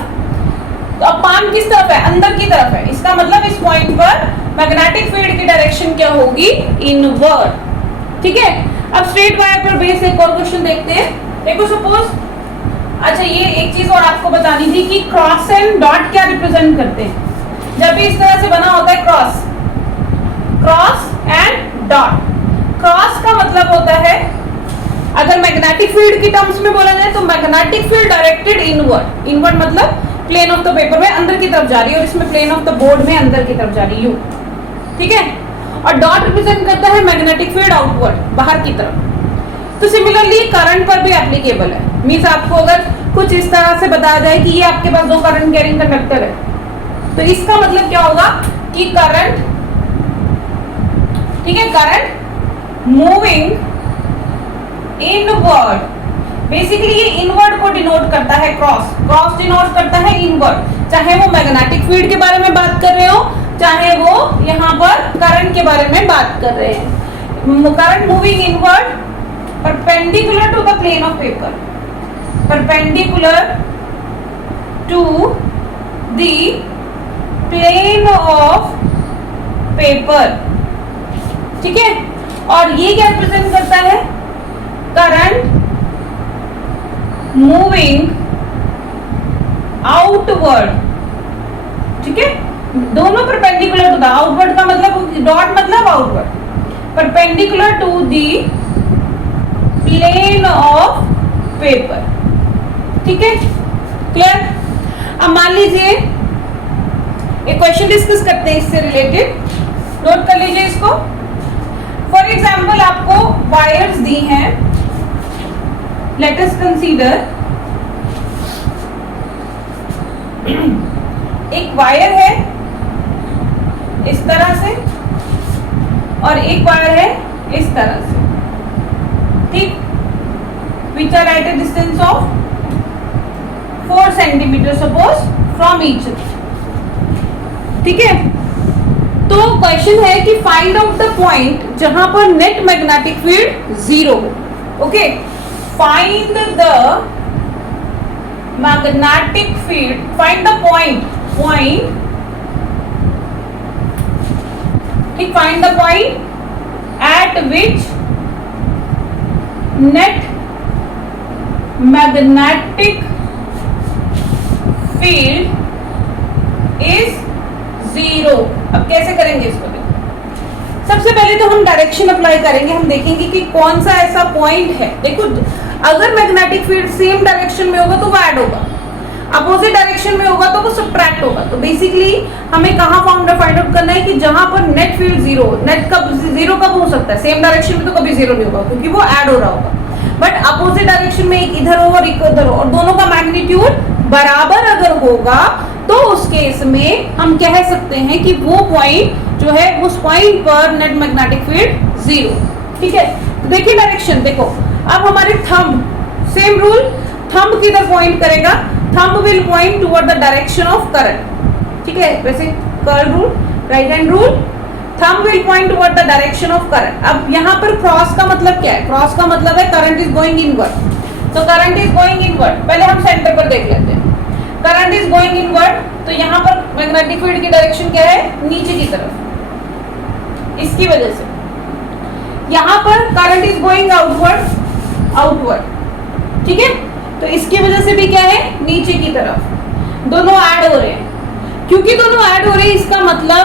तो अब पाम किस तरफ है, अंदर की तरफ है। इसका मतलब इस पॉइंट पर मैग्नेटिक फील्ड की डायरेक्शन क्या होगी, इनवर्ड। ठीक है, अब स्ट्रेट वायर पर बेस एक और क्वेश्चन देखते हैं। देखो सपोज, अच्छा ये एक चीज और आपको बतानी थी कि क्रॉस एंड डॉट क्या रिप्रेजेंट करते हैं। जब भी इस तरह से बना होता है cross, cross and dot. Cross का मतलब होता है, अगर मैग्नेटिक फील्ड की टर्म्स में बोला जाए तो magnetic field directed inward. Inward मतलब प्लेन ऑफ द पेपर में अंदर की तरफ जा रही है और इसमें प्लेन ऑफ द बोर्ड में अंदर की तरफ जा रही है, यू। ठीक है, और डॉट रिप्रेजेंट करता है मैग्नेटिक फील्ड आउटवर्ड, बाहर की तरफ। तो सिमिलरली करंट पर भी एप्लीकेबल है। मींस आपको अगर कुछ इस तरह से बताया जाए कि ये आपके पास 2 करंट कैरिंग कंडक्टर है, तो इसका मतलब क्या होगा कि करंट, ठीक है, करंट मूविंग इनवर्ड, बेसिकली ये इनवर्ड को डिनोट करता है। क्रॉस, क्रॉस डिनोट करता है इनवर्ड, चाहे वो मैग्नेटिक फील्ड के बारे में बात कर रहे हो, चाहे वो यहाँ पर करंट के बारे में बात कर रहे हैं। Current moving inward perpendicular to the plane of paper, perpendicular to the plane of paper। ठीक है, और ये क्या रिप्रेजेंट करता है, करंट मूविंग आउटवर्ड। ठीक है, दोनों परपेंडिकुलर टू द, आउटवर्ड का मतलब डॉट मतलब outward, perpendicular to the plane of paper. ठीक है, क्लियर। अब मान लीजिए एक क्वेश्चन डिस्कस करते हैं इससे रिलेटेड, नोट कर लीजिए इसको। फॉर एग्जाम्पल आपको वायर्स दी हैं, लेट अस कंसीडर एक वायर है इस तरह से और एक वायर है इस तरह से। ठीक, which are at a distance of 4 centimeter suppose from each other। ठीक है, तो क्वेश्चन है कि फाइंड आउट द पॉइंट जहां पर नेट मैग्नेटिक फील्ड 0 हो। Okay, find the magnetic field, find the point, ठीक, find the point at which net magnetic field is 0। अब कैसे करेंगे इसको? देखो, सबसे पहले तो हम डायरेक्शन अप्लाई करेंगे। हम देखेंगे कि कौन सा ऐसा पॉइंट है। देखो, अगर मैग्नेटिक फील्ड सेम डायरेक्शन में होगा तो वो ऐड होगा, अपोजिट डायरेक्शन में होगा तो वो सब्ट्रैक्ट होगा। तो बेसिकली हमें कहाँ फाइंड आउट करना है कि जहां पर नेट फील्ड 0 हो। नेट कब 0 कब हो सकता है? सेम डायरेक्शन में तो कभी 0 नहीं होगा, क्योंकि वो ऐड हो रहा होगा। बट अपोजिट डायरेक्शन में एक इधर हो और एक उधर हो, और दोनों का मैग्नीट्यूड बराबर अगर होगा तो उस केस में हम कह सकते हैं कि वो पॉइंट जो है, उस पॉइंट पर नेट मैग्नेटिक फील्ड 0। ठीक है, तो देखिए डायरेक्शन देखो। अब हमारे थंब, सेम रूल, थंब किधर पॉइंट करेगा? Thumb will point toward the direction of current. ठीक है, वैसे curl rule, right hand rule, thumb will point toward the direction of current. अब यहाँ पर क्रॉस का मतलब क्या है? क्रॉस का मतलब है करंट इज गोइंग इनवर्ड। तो करंट इज गोइंग इनवर्ड, पहले हम सेंटर पर देख लेते हैं। करंट इज गोइंग इनवर्ड, तो यहाँ पर मैग्नेटिक फील्ड की डायरेक्शन क्या है? नीचे की तरफ। इसकी वजह से यहाँ पर करंट इज गोइंग आउटवर्ड। ठीक है, तो इसकी वजह से भी क्या है? नीचे की तरफ। दोनों ऐड हो रहे हैं। क्योंकि दोनों ऐड हो रहे हैं, इसका मतलब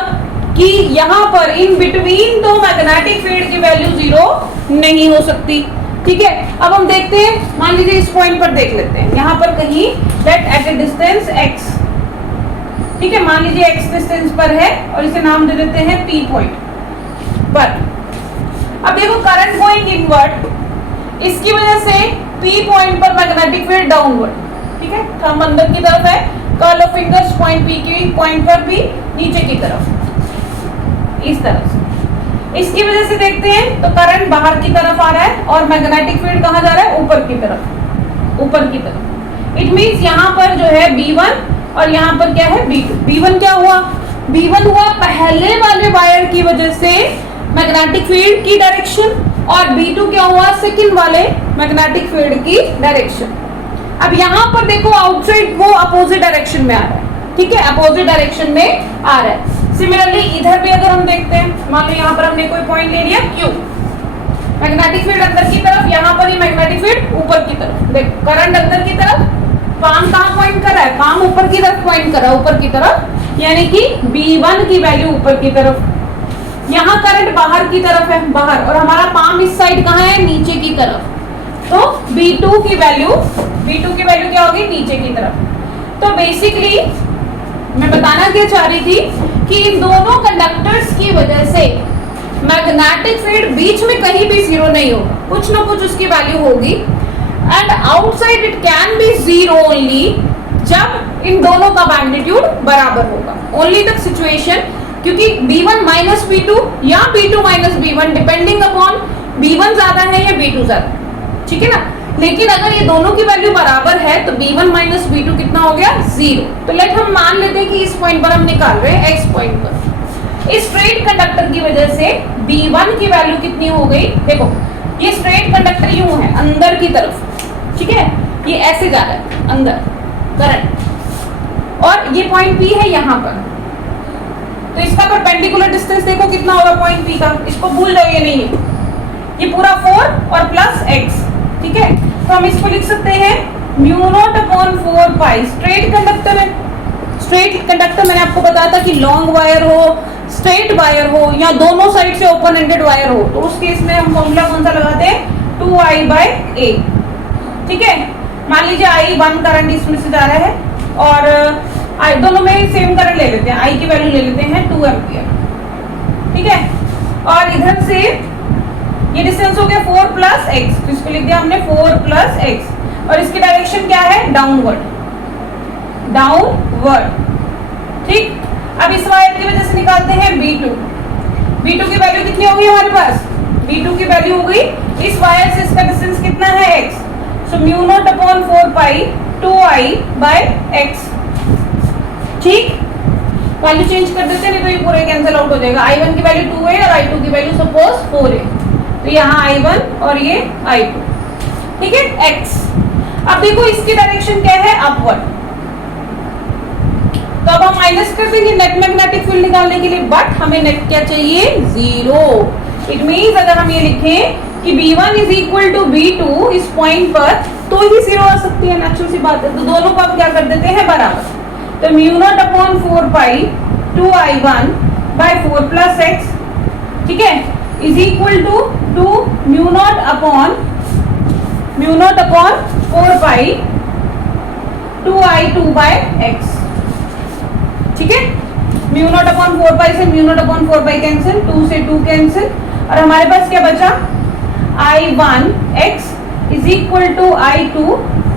कि यहाँ पर इन बिटवीन दो मैग्नेटिक फील्ड की वैल्यू 0 नहीं हो सकती। ठीक है, अब हम देखते हैं, मान लीजिए इस पॉइंट पर देख लेते हैं, यहाँ पर कहीं that at a distance x। ठीक है, मान लीजिए x डिस्टेंस पर है और इसे नाम दे देते हैं P पॉइंट पर। अब देखो, करंट गोइंग इनवर्ड, इसकी वजह से P पॉइंट पर मैग्नेटिक फील्ड डाउनवर्ड। ठीक है, थंब अंदर की तरफ है, curl of fingers point P की पॉइंट पर भी नीचे की तरफ, इस तरह से। इसकी वजह से देखते हैं तो करंट बाहर की तरफ आ रहा है और मैग्नेटिक फील्ड कहाँ जा रहा है? ऊपर की तरफ, ऊपर की तरफ। इट मींस यहाँ पर जो है B1 और यहाँ पर क्या है? B2। B1 क्या हुआ? B1 हुआ पहले वाले वायर की वजह से मैग्नेटिक फील्ड की डायरेक्शन, और B2 क्या हुआ? सेकंड वाले मैग्नेटिक फील्ड की डायरेक्शन। अब यहाँ पर देखो, आउटसाइड वो अपोजिट डायरेक्शन में आ रहा है। ठीक है, अपोजिट डायरेक्शन में आ रहा है। सिमिलरली इधर भी अगर हम देखते हैं, मान लो यहाँ पर हमने कोई पॉइंट ले लिया Q, मैग्नेटिक फील्ड अंदर की तरफ, यहाँ पर ही मैग्नेटिक फील्ड ऊपर की तरफ। देखो, करंट अंदर की तरफ, पाम कहाँ पॉइंट कर रहा है? पाम ऊपर की तरफ पॉइंट कर रहा है, ऊपर की तरफ, यानी कि B1 की वैल्यू ऊपर की तरफ। यहाँ करंट बाहर की तरफ है, बाहर, और हमारा पाम इस साइड कहाँ है? नीचे की तरफ। तो B2 की वैल्यू क्या होगी? नीचे की तरफ। तो बेसिकली मैं बताना क्या चाह रही थी कि इन दोनों कंडक्टर्स की वजह से मैग्नेटिक फील्ड बीच में कहीं भी 0 नहीं होगा, कुछ ना कुछ उसकी वैल्यू होगी। And outside it can be 0 only जब इन दोनों का मैग्नीट्यूड बराबर होगा। ओनली द सिचुएशन, क्योंकि B1 माइनस B2 या B2 minus B1, depending upon B1 ज्यादा है या B2 ज्यादा। ठीक है ना, लेकिन अगर ये दोनों की वैल्यू बराबर है तो B1 माइनस B2 कितना हो गया? 0। तो लेट हम मान लेते हैं कि इस पॉइंट पर हम निकाल रहे हैं X पॉइंट पर। इस स्ट्रेट कंडक्टर की वजह से B1 की वैल्यू कितनी हो गई? देखो, ये स्ट्रेट कंडक्टर यूं है अंदर की तरफ। ठीक है, ये ऐसे जा रहा है अंदर करंट, और ये पॉइंट P है यहाँ पर। तो इसका परपेंडिकुलर डिस्टेंस देखो कितना होगा पॉइंट P का। इसको भूल जाओ, ये नहीं है, ये पूरा 4 और प्लस x। ठीक है, तो हम इसको लिख सकते हैं μ0/4 पाई। स्ट्रेट कंडक्टर है, स्ट्रेट कंडक्टर मैंने आपको बताया था कि लॉन्ग वायर हो, स्ट्रेट वायर हो, या दोनों साइड से ओपन एंडेड वायर हो, तो उस केस में हम फॉर्मूला कौन सा लगाते हैं? 2I/A। ठीक है, मान लीजिए I1 करंट इसमें से जा रहा है और I दोनों में सेम करंट ले लेते हैं, I की वैल्यू ले लेते हैं 2 एम्पियर। ठीक है, और इधर से ये डिस्टेंस हो गया 4 प्लस x, तो इसको लिख दिया हमने 4 प्लस x, और इसकी डायरेक्शन क्या है? डाउनवर्ड। ठीक, अब इस वायर की वजह से निकालते हैं B2 की वैल्यू कितनी होगी हमारे पास? B2 की वैल्यू हो गई, इस वायर से इसका डिस्टेंस कितना है? x। सो μ0/4 पाई 2I/x। ठीक, वैल्यू चेंज कर देते हैं, नहीं तो ये पूरे कैंसिल आउट हो जाएगा। I1 की वैल्यू 2 है और I2 की वैल्यू सपोज 4 है, तो यहाँ I1 और ये I2, ठीक है, x। अब देखो इसकी डायरेक्शन क्या है, अपवर्ड, तो अब हम माइनस कर देंगे नेट मैग्नेटिक फील्ड निकालने के लिए, बट हमें नेट क्या चाहिए, 0। इट मींस अगर हम ये लिखें कि B1 is equal to B2 इस पॉइंट पर, तो ही 0 आ सकती है, नेचुरल सी बात है। तो दोनों को आप क्या कर देते हैं, बराबर, तो mu naught upon 4 pi 2I1 by 4 plus x, ठीक है, is equal to 2 mu naught upon 4 pi 2I2 by x, ठीक है। म्यू नॉट अपॉन 4 पाई से mu naught upon 4 pi cancel, 2 से 2 कैंसिल, और हमारे पास क्या बचा, I1 x is equal to I2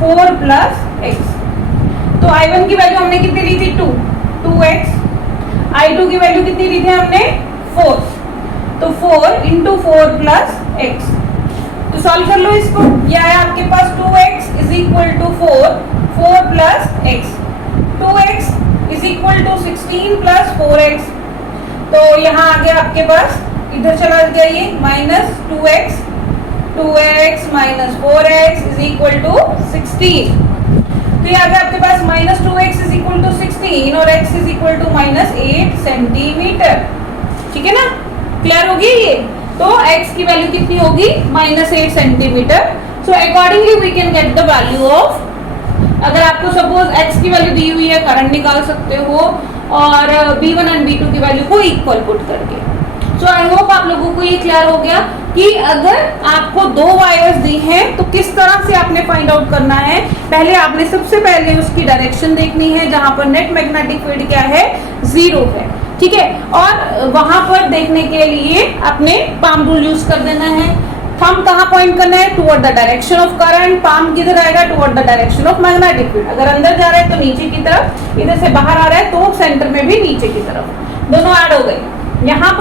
4 plus x. तो I1 की वैल्यू हमने कितनी ली थी, 2x, I2 की वैल्यू कितनी ली थी हमने, 4, तो 4 इंटू 4 प्लस एक्स। तो सॉल्व कर लो इसको, यह है आपके पास 2x is equal to 4 plus x, 2x is equal to 16 plus 4x। तो यहाँ आगे आपके पास इधर चला गया ये minus 2x minus 4x is equal to 16। तो ये आगे आपके पास minus 2x is equal to 16 और x is equal to minus 8 centimetre, ठीक है ना, क्लियर होगी ये। तो x की वैल्यू कितनी होगी, minus 8 centimetre. So accordingly we can get the value of, अगर आपको सपोज x की वैल्यू दी हुई है, करंट निकाल सकते हो, और B1 एंड B2 की वैल्यू को इक्वल पुट करके। सो आई होप आप लोगों को ये क्लियर हो गया कि अगर आपको दो वायर्स दी हैं तो किस तरह से आपने फाइंड आउट करना है। पहले आपने सबसे पहले उसकी डायरेक्शन देखनी है जहां पर नेट मैग्नेटिक फील्ड क्या है, 0 है, ठीक है, और वहां पर देखने के लिए आपने पाम रूल यूज कर देना है। थंब कहाँ पॉइंट करना है, toward the direction of current, palm किधर आएगा, toward the direction of magnetic field. अगर अंदर जा रहा है तो नीचे की तरफ, इधर से बाहर आ रहा है तो सेंटर में भी नीचे की तरफ, दोनों ऐड हो गए। यहाँ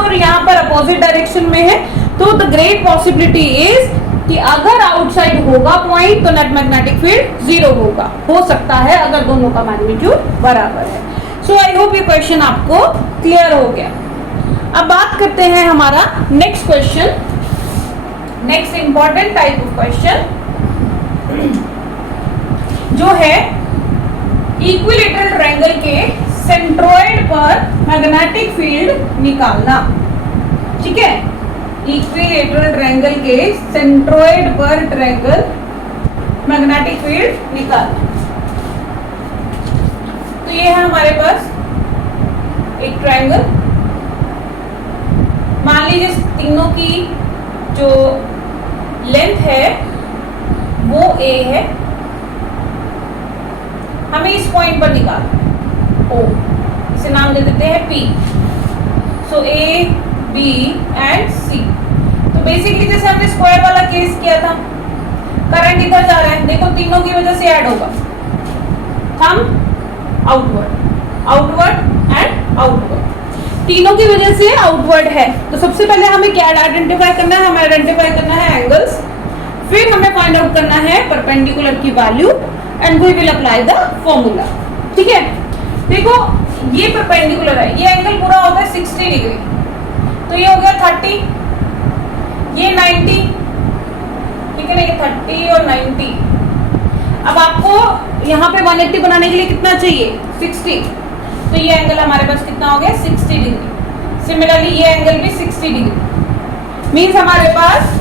पर अपोजिट डायरेक्शन में है, तो द ग्रेट पॉसिबिलिटी इज कि अगर आउटसाइड होगा पॉइंट तो नेट मैग्नेटिक फील्ड 0 होगा, हो सकता है अगर दोनों का मैग्नीट्यूड बराबर है। सो आई होप ये क्वेश्चन आपको क्लियर हो गया। अब बात करते हैं हमारा next question, next important type of question जो है इक्विलैटरल ट्रायंगल के सेंट्रोइड पर मैग्नेटिक फील्ड निकालना, ठीक है, इक्विलैटरल ट्रायंगल के सेंट्रोइड पर ट्रायंगल मैग्नेटिक फील्ड निकालना। तो ये है हमारे पास एक ट्रायंगल, मान लीजिए तीनों की जो लेंथ है वो a है, हमें इस पॉइंट पर निकालना है O, इसे नाम दे देते हैं P। So A, B and C। तो बेसिकली जैसे हमने स्क्वायर वाला केस किया था, करंट इधर जा रहा है, देखो तीनों की वजह से ऐड होगा, थंब आउटवर्ड एंड आउटवर्ड, तीनों की वजह से आउटवर्ड है। तो सबसे पहले हमें क्या आइडेंटिफाई करना है, हमें आइडेंटिफाई करना है एंगल्स, फिर हमें फाइंड आउट करना है परपेंडिकुलर की value and we will apply the formula, ठीक है। देखो ये परपेंडिकुलर है, ये एंगल पूरा होता है 60 डिग्री, तो ये हो गया 30, ये 90, ठीक है ना, ये 30 और 90। अब आपको यहाँ पे 180 बनाने के लिए कितना चाहिए, 60, तो ये एंगल हमारे पास कितना हो गया, 60 डिग्री। सिमिलरली ये एंगल भी 60 डिग्री, मीन्स हमारे पास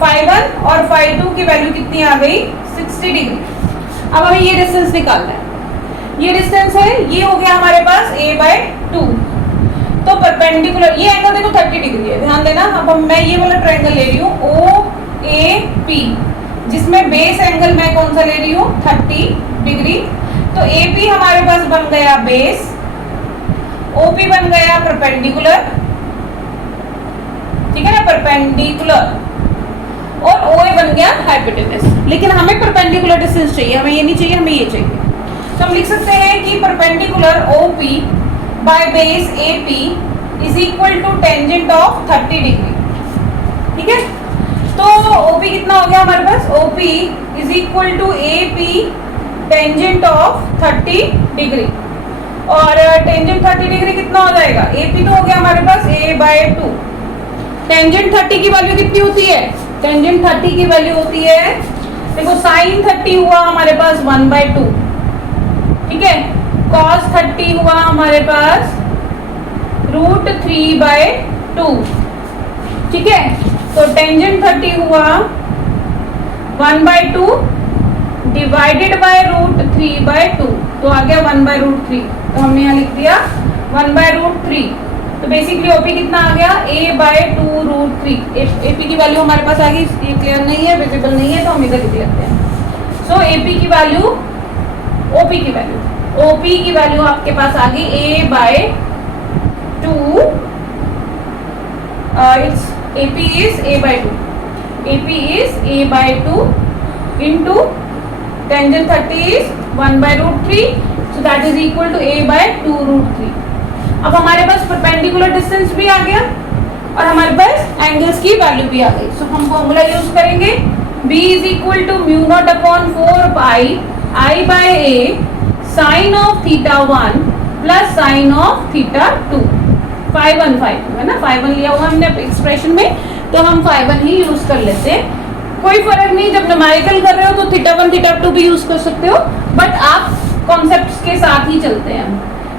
φ1 और φ2 की वैल्यू कितनी आ गई, 60 डिग्री। अब हमें ये डिस्टेंस निकालना है, ये डिस्टेंस है, ये हो गया हमारे पास a/2। तो परपेंडिकुलर ये एंगल देखो 30 डिग्री है, ध्यान देना। अब मैं ये वाला ट्रायंगल ले रही हूँ OAP, जिसमें बेस एंगल मैं कौन सा ले रही हूँ, 30 डिग्री। तो AP हमारे पास बन गया बेस, OP बन गया परपेंडिकुलर, ठीक है ना, परपेंडिकुलर, और OA बन गया हाइपोटेनस। लेकिन हमें परपेंडिकुलर डिस्टेंस चाहिए, हमें ये नहीं चाहिए, हमें ये चाहिए। तो हम लिख सकते हैं कि perpendicular OP by base AP is equal to tangent of 30 degree, ठीक है। तो OP कितना हो गया हमारे पास, OP is equal to AP tangent of 30 degree. और टेंजेंट 30 डिग्री कितना हो जाएगा, AP तो हो गया हमारे पास a/2। टेंजेंट 30 की वैल्यू कितनी होती है, टेंजेंट 30 की वैल्यू होती है, देखो साइन 30 हुआ हमारे पास 1/2, ठीक है, कॉस 30 हुआ हमारे पास √3/2, ठीक है। तो टेंजेंट 30 हुआ 1/2 डिवाइडेड बाय √3/2, तो आ गया 1/√3, तो हमने यहाँ लिख दिया 1/√3। तो बेसिकली ओपी कितना आ गया, a/2√3। एपी की वैल्यू हमारे पास आ गई, ये क्लियर नहीं है, विजिबल नहीं है, तो हम इधर लिख लेते हैं। सो एपी की वैल्यू, ओपी की वैल्यू, ओपी की वैल्यू आपके पास आ गई a/2, it's AP is a/2, AP is a/2 into tangent 30 is 1/√3, so that is equal to a/2√3। अब हमारे पास परपेंडिकुलर डिस्टेंस भी आ गया और हमारे पास एंगल्स की वैल्यू भी आ गई। सो हम फॉर्मूला यूज करेंगे, B is equal to μ0/4 pi I/a sin of θ1 plus sin of θ2, 5/1 है ना, 5/1 लिया हुआ हमने एक्सप्रेशन में, तो हम 5/1 ही यूज कर लेते हैं, कोई फर्क नहीं। जब न्यूमेरिकल कर रहे हो तो θ1 θ2 भी यूज कर सकते हो, बट आप कॉन्सेप्ट्स के साथ ही चलते हैं।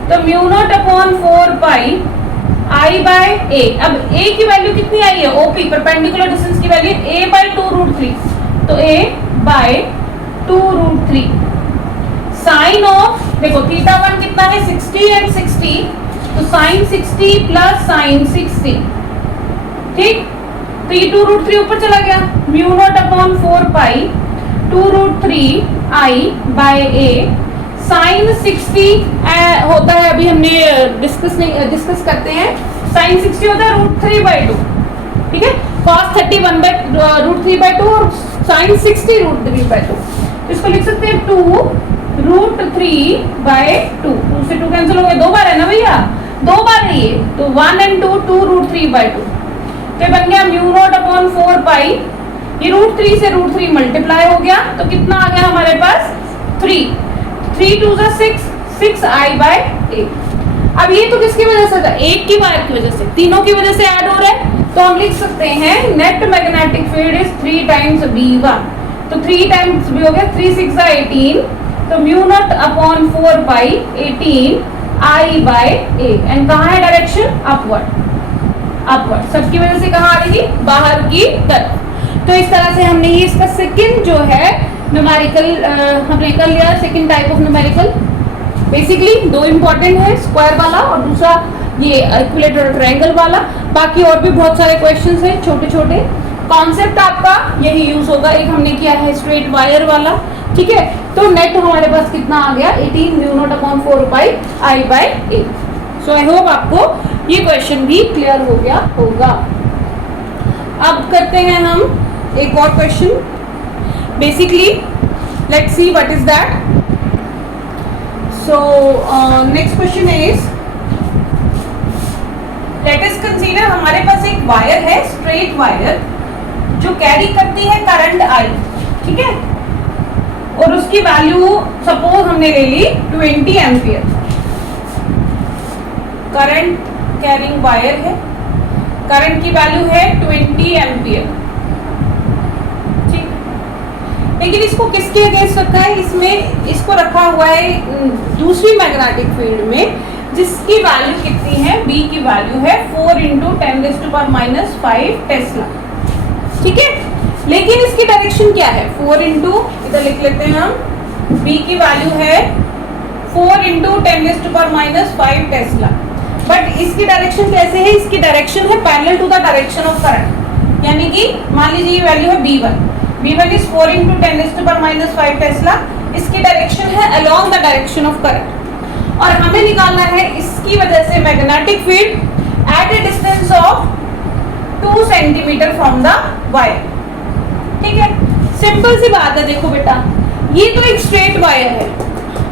तो μ0/4 pi I/a, अब a की वैल्यू कितनी आई है, OP परपेंडिकुलर डिस्टेंस की वैल्यू a/2√3, तो a/2√3 साइन ऑफ, देखो θ1 कितना है 60 एंड 60, तो साइन 60 प्लस साइन 60, ठीक, तो ये 2√3 ऊपर चला गया, μ0/4 pi 2√3 I/a साइन 60 होता है, अभी हमने डिस्कस करते हैं, साइन 60 होता है √3/2, ठीक है, cos 30 1/√3/2 और साइन 60 √3/2, इसको लिख सकते हैं 2√3/2, 2 से 2 कैंसिल हो गए, 2 बार है ना भैया, 2 बार है ये, तो 1 and 2 2√3/2, तो बन गया μ0/4 pi, ये √3 से √3 मल्टीप्लाई हो गया, तो कितना आ गया हमारे पास 3, 3 2 6, 6 I/a। अब ये तो किसकी वजह से था, एक की वायर की वजह से, तीनों की वजह से ऐड हो रहा है, तो हम लिख सकते हैं net magnetic field is 3 times B1, तो 3 टाइम्स B हो गया, 3 6 18, तो μ0/4 pi 18 I/a, एंड कहाँ है डायरेक्शन, अपवर्ड, अपवर्ड, सबकी वजह से कहाँ आ रही, बाहर की तरफ। तो इस तरह से हमने ये इसका सेकंड जो है न्यूमेरिकल हमने कर लिया, second type of numerical. Basically 2 important है, स्क्वायर वाला और दूसरा ये इक्विलेटरल ट्रायंगल वाला, बाकी और भी बहुत सारे क्वेश्चंस हैं छोटे छोटे, कॉन्सेप्ट आपका यही यूज होगा। एक हमने किया है स्ट्रेट वायर वाला, ठीक है, तो नेट हमारे पास कितना आ गया 18 μ0/4 pi I/a। So I hope आपको ये क्वेश्चन भी क्लियर हो गया होगा। अब करते हैं हम एक और question, basically let's see what is that. So next question is, late us consider हमारे पास एक वायर है, स्ट्रेट वायर, जो कैरी करती है करंट I, ठीक है, और उसकी वैल्यू सपोज हमने ले ली 20 एम्पियर, करंट कैरिंग वायर है, करंट की वैल्यू है 20 एम्पियर, ठीक, लेकिन इसको किसके अगेंस्ट रखा है, इसमें इसको रखा हुआ है दूसरी मैग्नेटिक फील्ड में, जिसकी वैल्यू कितनी है, B की वैल्यू है 4 × 10⁻⁵ टेस्ला, ठीक है, लेकिन इसकी डायरेक्शन क्या है, 4 इधर लिख लेते हैं हम, B की वैल्यू है 4 × 10⁻⁵ टेस्ला, बट इसकी डायरेक्शन कैसे है, इसकी डायरेक्शन है parallel to the direction of current, यानी कि मान लीजिए ये वैल्यू है B1 इज 4 × 10⁻⁵ टेस्ला, इसकी डायरेक्शन है along the direction of current, और हमें निकालना है इसकी वजह से magnetic field at a distance of 2 centimetre from the wire, ठीक है, सिंपल सी बात है। देखो बेटा, ये तो एक स्ट्रेट वायर है,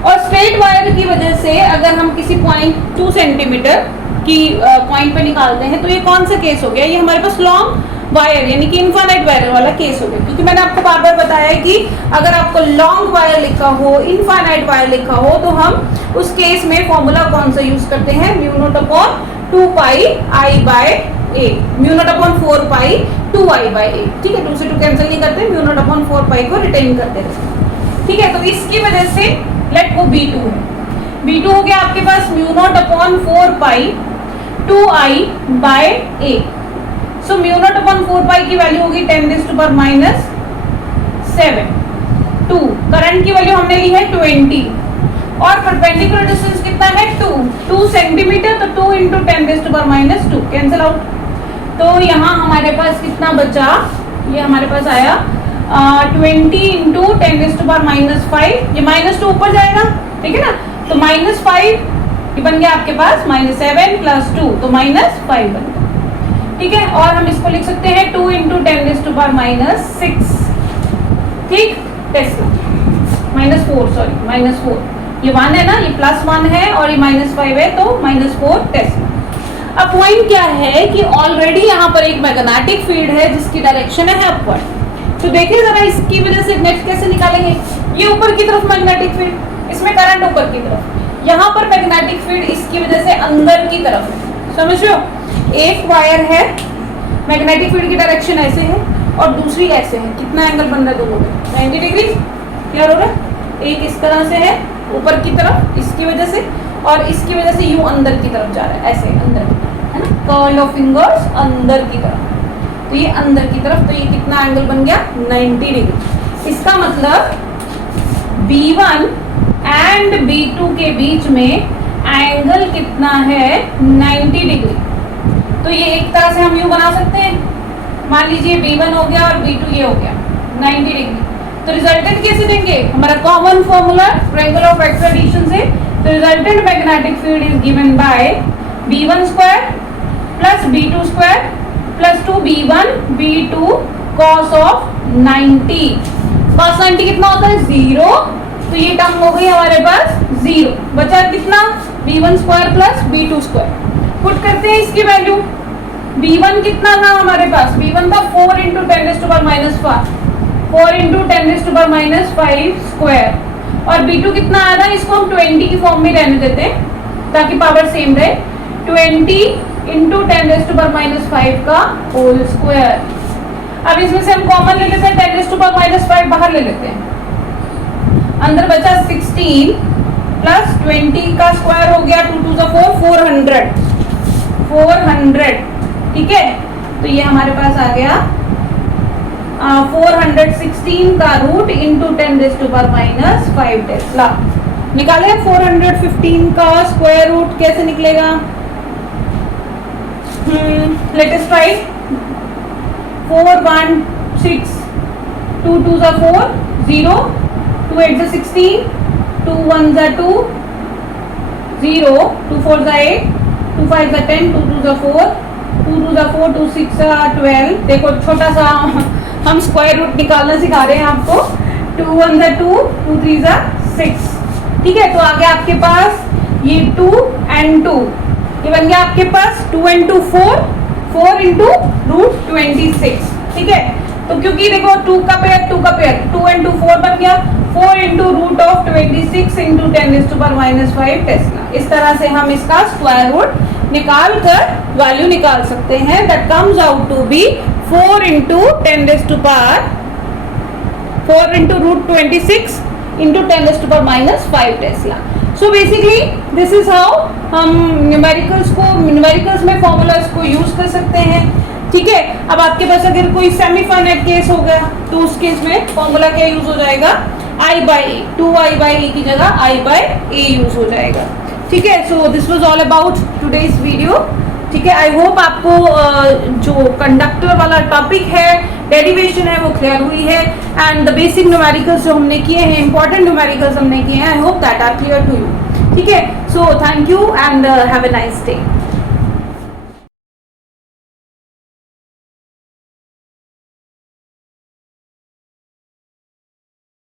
और स्ट्रेट वायर की वजह से अगर हम किसी पॉइंट 2 सेंटीमीटर की पॉइंट पे निकालते हैं, तो ये कौन सा केस हो गया, ये हमारे पास लॉन्ग वायर यानी कि इनफाइनाइट वायर वाला केस हो गया, क्योंकि मैंने आपको बार बार बताया है कि अगर आपको लॉन्ग वायर लिखा हो, इनफाइनाइट वायर लिखा हो, तो हम उस केस में फॉर्मूला कौन सा यूज करते हैं, म्यू नॉट अपॉन 2 पाई आई बाय ए, म्यू नॉट अपॉन 4 पाई 2 आई बाय ए। ठीक है, 2 से 2 कैंसिल नहीं करते, म्यू नॉट अपॉन 4 पाई को रिटेन करते रहते। ठीक है, तो इसकी वजह से लेट को B2 है, B2 हो गया आपके पास म्यू नॉट अपॉन 4 पाई 2 आई बाय ए। सो म्यू नॉट अपॉन 4 पाई की वैल्यू होगी 10⁻⁷ 2। करंट की वैल्यू हमने ली है 20 और परपेंडिकुलर डिस्टेंस कितना है 2 सेंटीमीटर, तो 2 इंटू 10⁻⁻2 कैंसिल आउट। तो यहाँ हमारे पास कितना बचा, ये हमारे पास आया 20 इंटू 10⁻⁵, ये -2 ऊपर जाएगा, ठीक है ना, तो -5 ये बन गया आपके पास -7 + 2 तो -5 बन गया। ठीक है, और हम इसको लिख सकते हैं 2 इंटू 10⁻⁶, ठीक, टेस्ला -4 सॉरी -4, ये 1 है ना, ये +1 है और ये -5 है, तो -4 टेस्ला। अब पॉइंट क्या है कि ऑलरेडी यहाँ पर एक मैग्नेटिक फील्ड है जिसकी डायरेक्शन है अपवर्ड। तो देखिए जरा इसकी वजह से नेट कैसे निकालेंगे, ये ऊपर की तरफ मैग्नेटिक फील्ड, इसमें करंट ऊपर की तरफ, यहाँ पर मैग्नेटिक फील्ड इसकी वजह से अंदर की तरफ है, समझ रहे हो। एक वायर है, मैग्नेटिक फील्ड की डायरेक्शन ऐसे है और दूसरी ऐसे है, कितना एंगल बन रहा है दोनों में, 90 डिग्री, क्लियर हो रहा है। एक इस तरह से है ऊपर की तरफ इसकी वजह से, और इसकी वजह से यूं अंदर की तरफ जा रहा है, ऐसे अंदर की तरफ, है ना, कर्ल ऑफ फिंगर्स अंदर की तरफ, तो ये अंदर की तरफ, तो ये कितना एंगल बन गया 90 डिग्री। इसका मतलब B1 एंड B2 के बीच में एंगल कितना है 90 डिग्री। तो ये एक तरह से हम यूं बना सकते हैं, मान लीजिए B1 हो गया और B2 ये हो गया 90 डिग्री, तो रिजल्टेंट कैसे देंगे, हमारा common formula triangle of vector addition से, तो resultant magnetic field is given by B1 square plus B2 square plus 2B1 B2 cos of 90। cos 90 कितना होता है 0, तो ये टर्म हो गई हमारे पास 0, बचा कितना B1 square plus B2 square. Put करते हैं इसकी वैल्यू, B1 कितना था हमारे पास, B1 था 4 इंटू 10⁻⁵, 4 इंटू 10⁻⁵ स्क्वायर, और B2 कितना आया था, इसको हम 20 की फॉर्म में रहने देते हैं ताकि पावर सेम रहे, 20 इंटू 10⁻⁵ का होल स्क्वायर। अब इसमें से हम कॉमन ले लेते हैं, 10⁻⁵ बाहर ले लेते हैं, अंदर बचा 16 प्लस 20 का स्क्वायर हो गया 2 2 4 400, ठीक है, तो ये हमारे पास आ गया 416 का रूट इंटू 10⁻⁵ टेस्ला। निकाले 415 का स्क्वायर रूट कैसे निकलेगा, let us try, 4 1 6 2 2 4 0 2 8 16 2 1 2 0 2 4 8 2 5 10 2 2 4 2 2 4 2 6 12। देखो छोटा सा हम स्क्वायर रूट निकालना सिखा रहे हैं आपको, 2 1 2 2 3 6, ठीक है, तो आगे आपके पास ये 2 and 2, ये बन गया आपके पास 2 and 2 4 इंटू रूट 26, ठीक है, तो क्योंकि देखो 2 का पेयर 2 and 2 4 बन गया, 4 into root of 26 into 10⁻⁵ tesla. इस तरह से हम इसका स्क्वायर रूट निकाल कर वैल्यू निकाल सकते हैं, that comes out to be 4 into 4 into root 26 into 10⁻⁵ tesla. So basically this is how हम न्यूमेरिकल्स में फॉर्मूलाज को यूज कर सकते हैं, ठीक है। अब आपके पास अगर कोई सेमी फाइनाइट केस हो गया तो उस केस में फॉर्मूला क्या यूज हो जाएगा, I/A, 2I/A की जगह I/A यूज हो जाएगा, ठीक है। So this was all about today's video, ठीक है। आई होप आपको जो कंडक्टर वाला टॉपिक है, डेरिवेशन है, वो क्लियर हुई है, एंड द बेसिक न्यूमेरिकल्स जो हमने किए हैं, इंपॉर्टेंट न्यूमेरिकल्स हमने किए हैं, I hope that are clear to you, ठीक है। So thank you and have a nice day.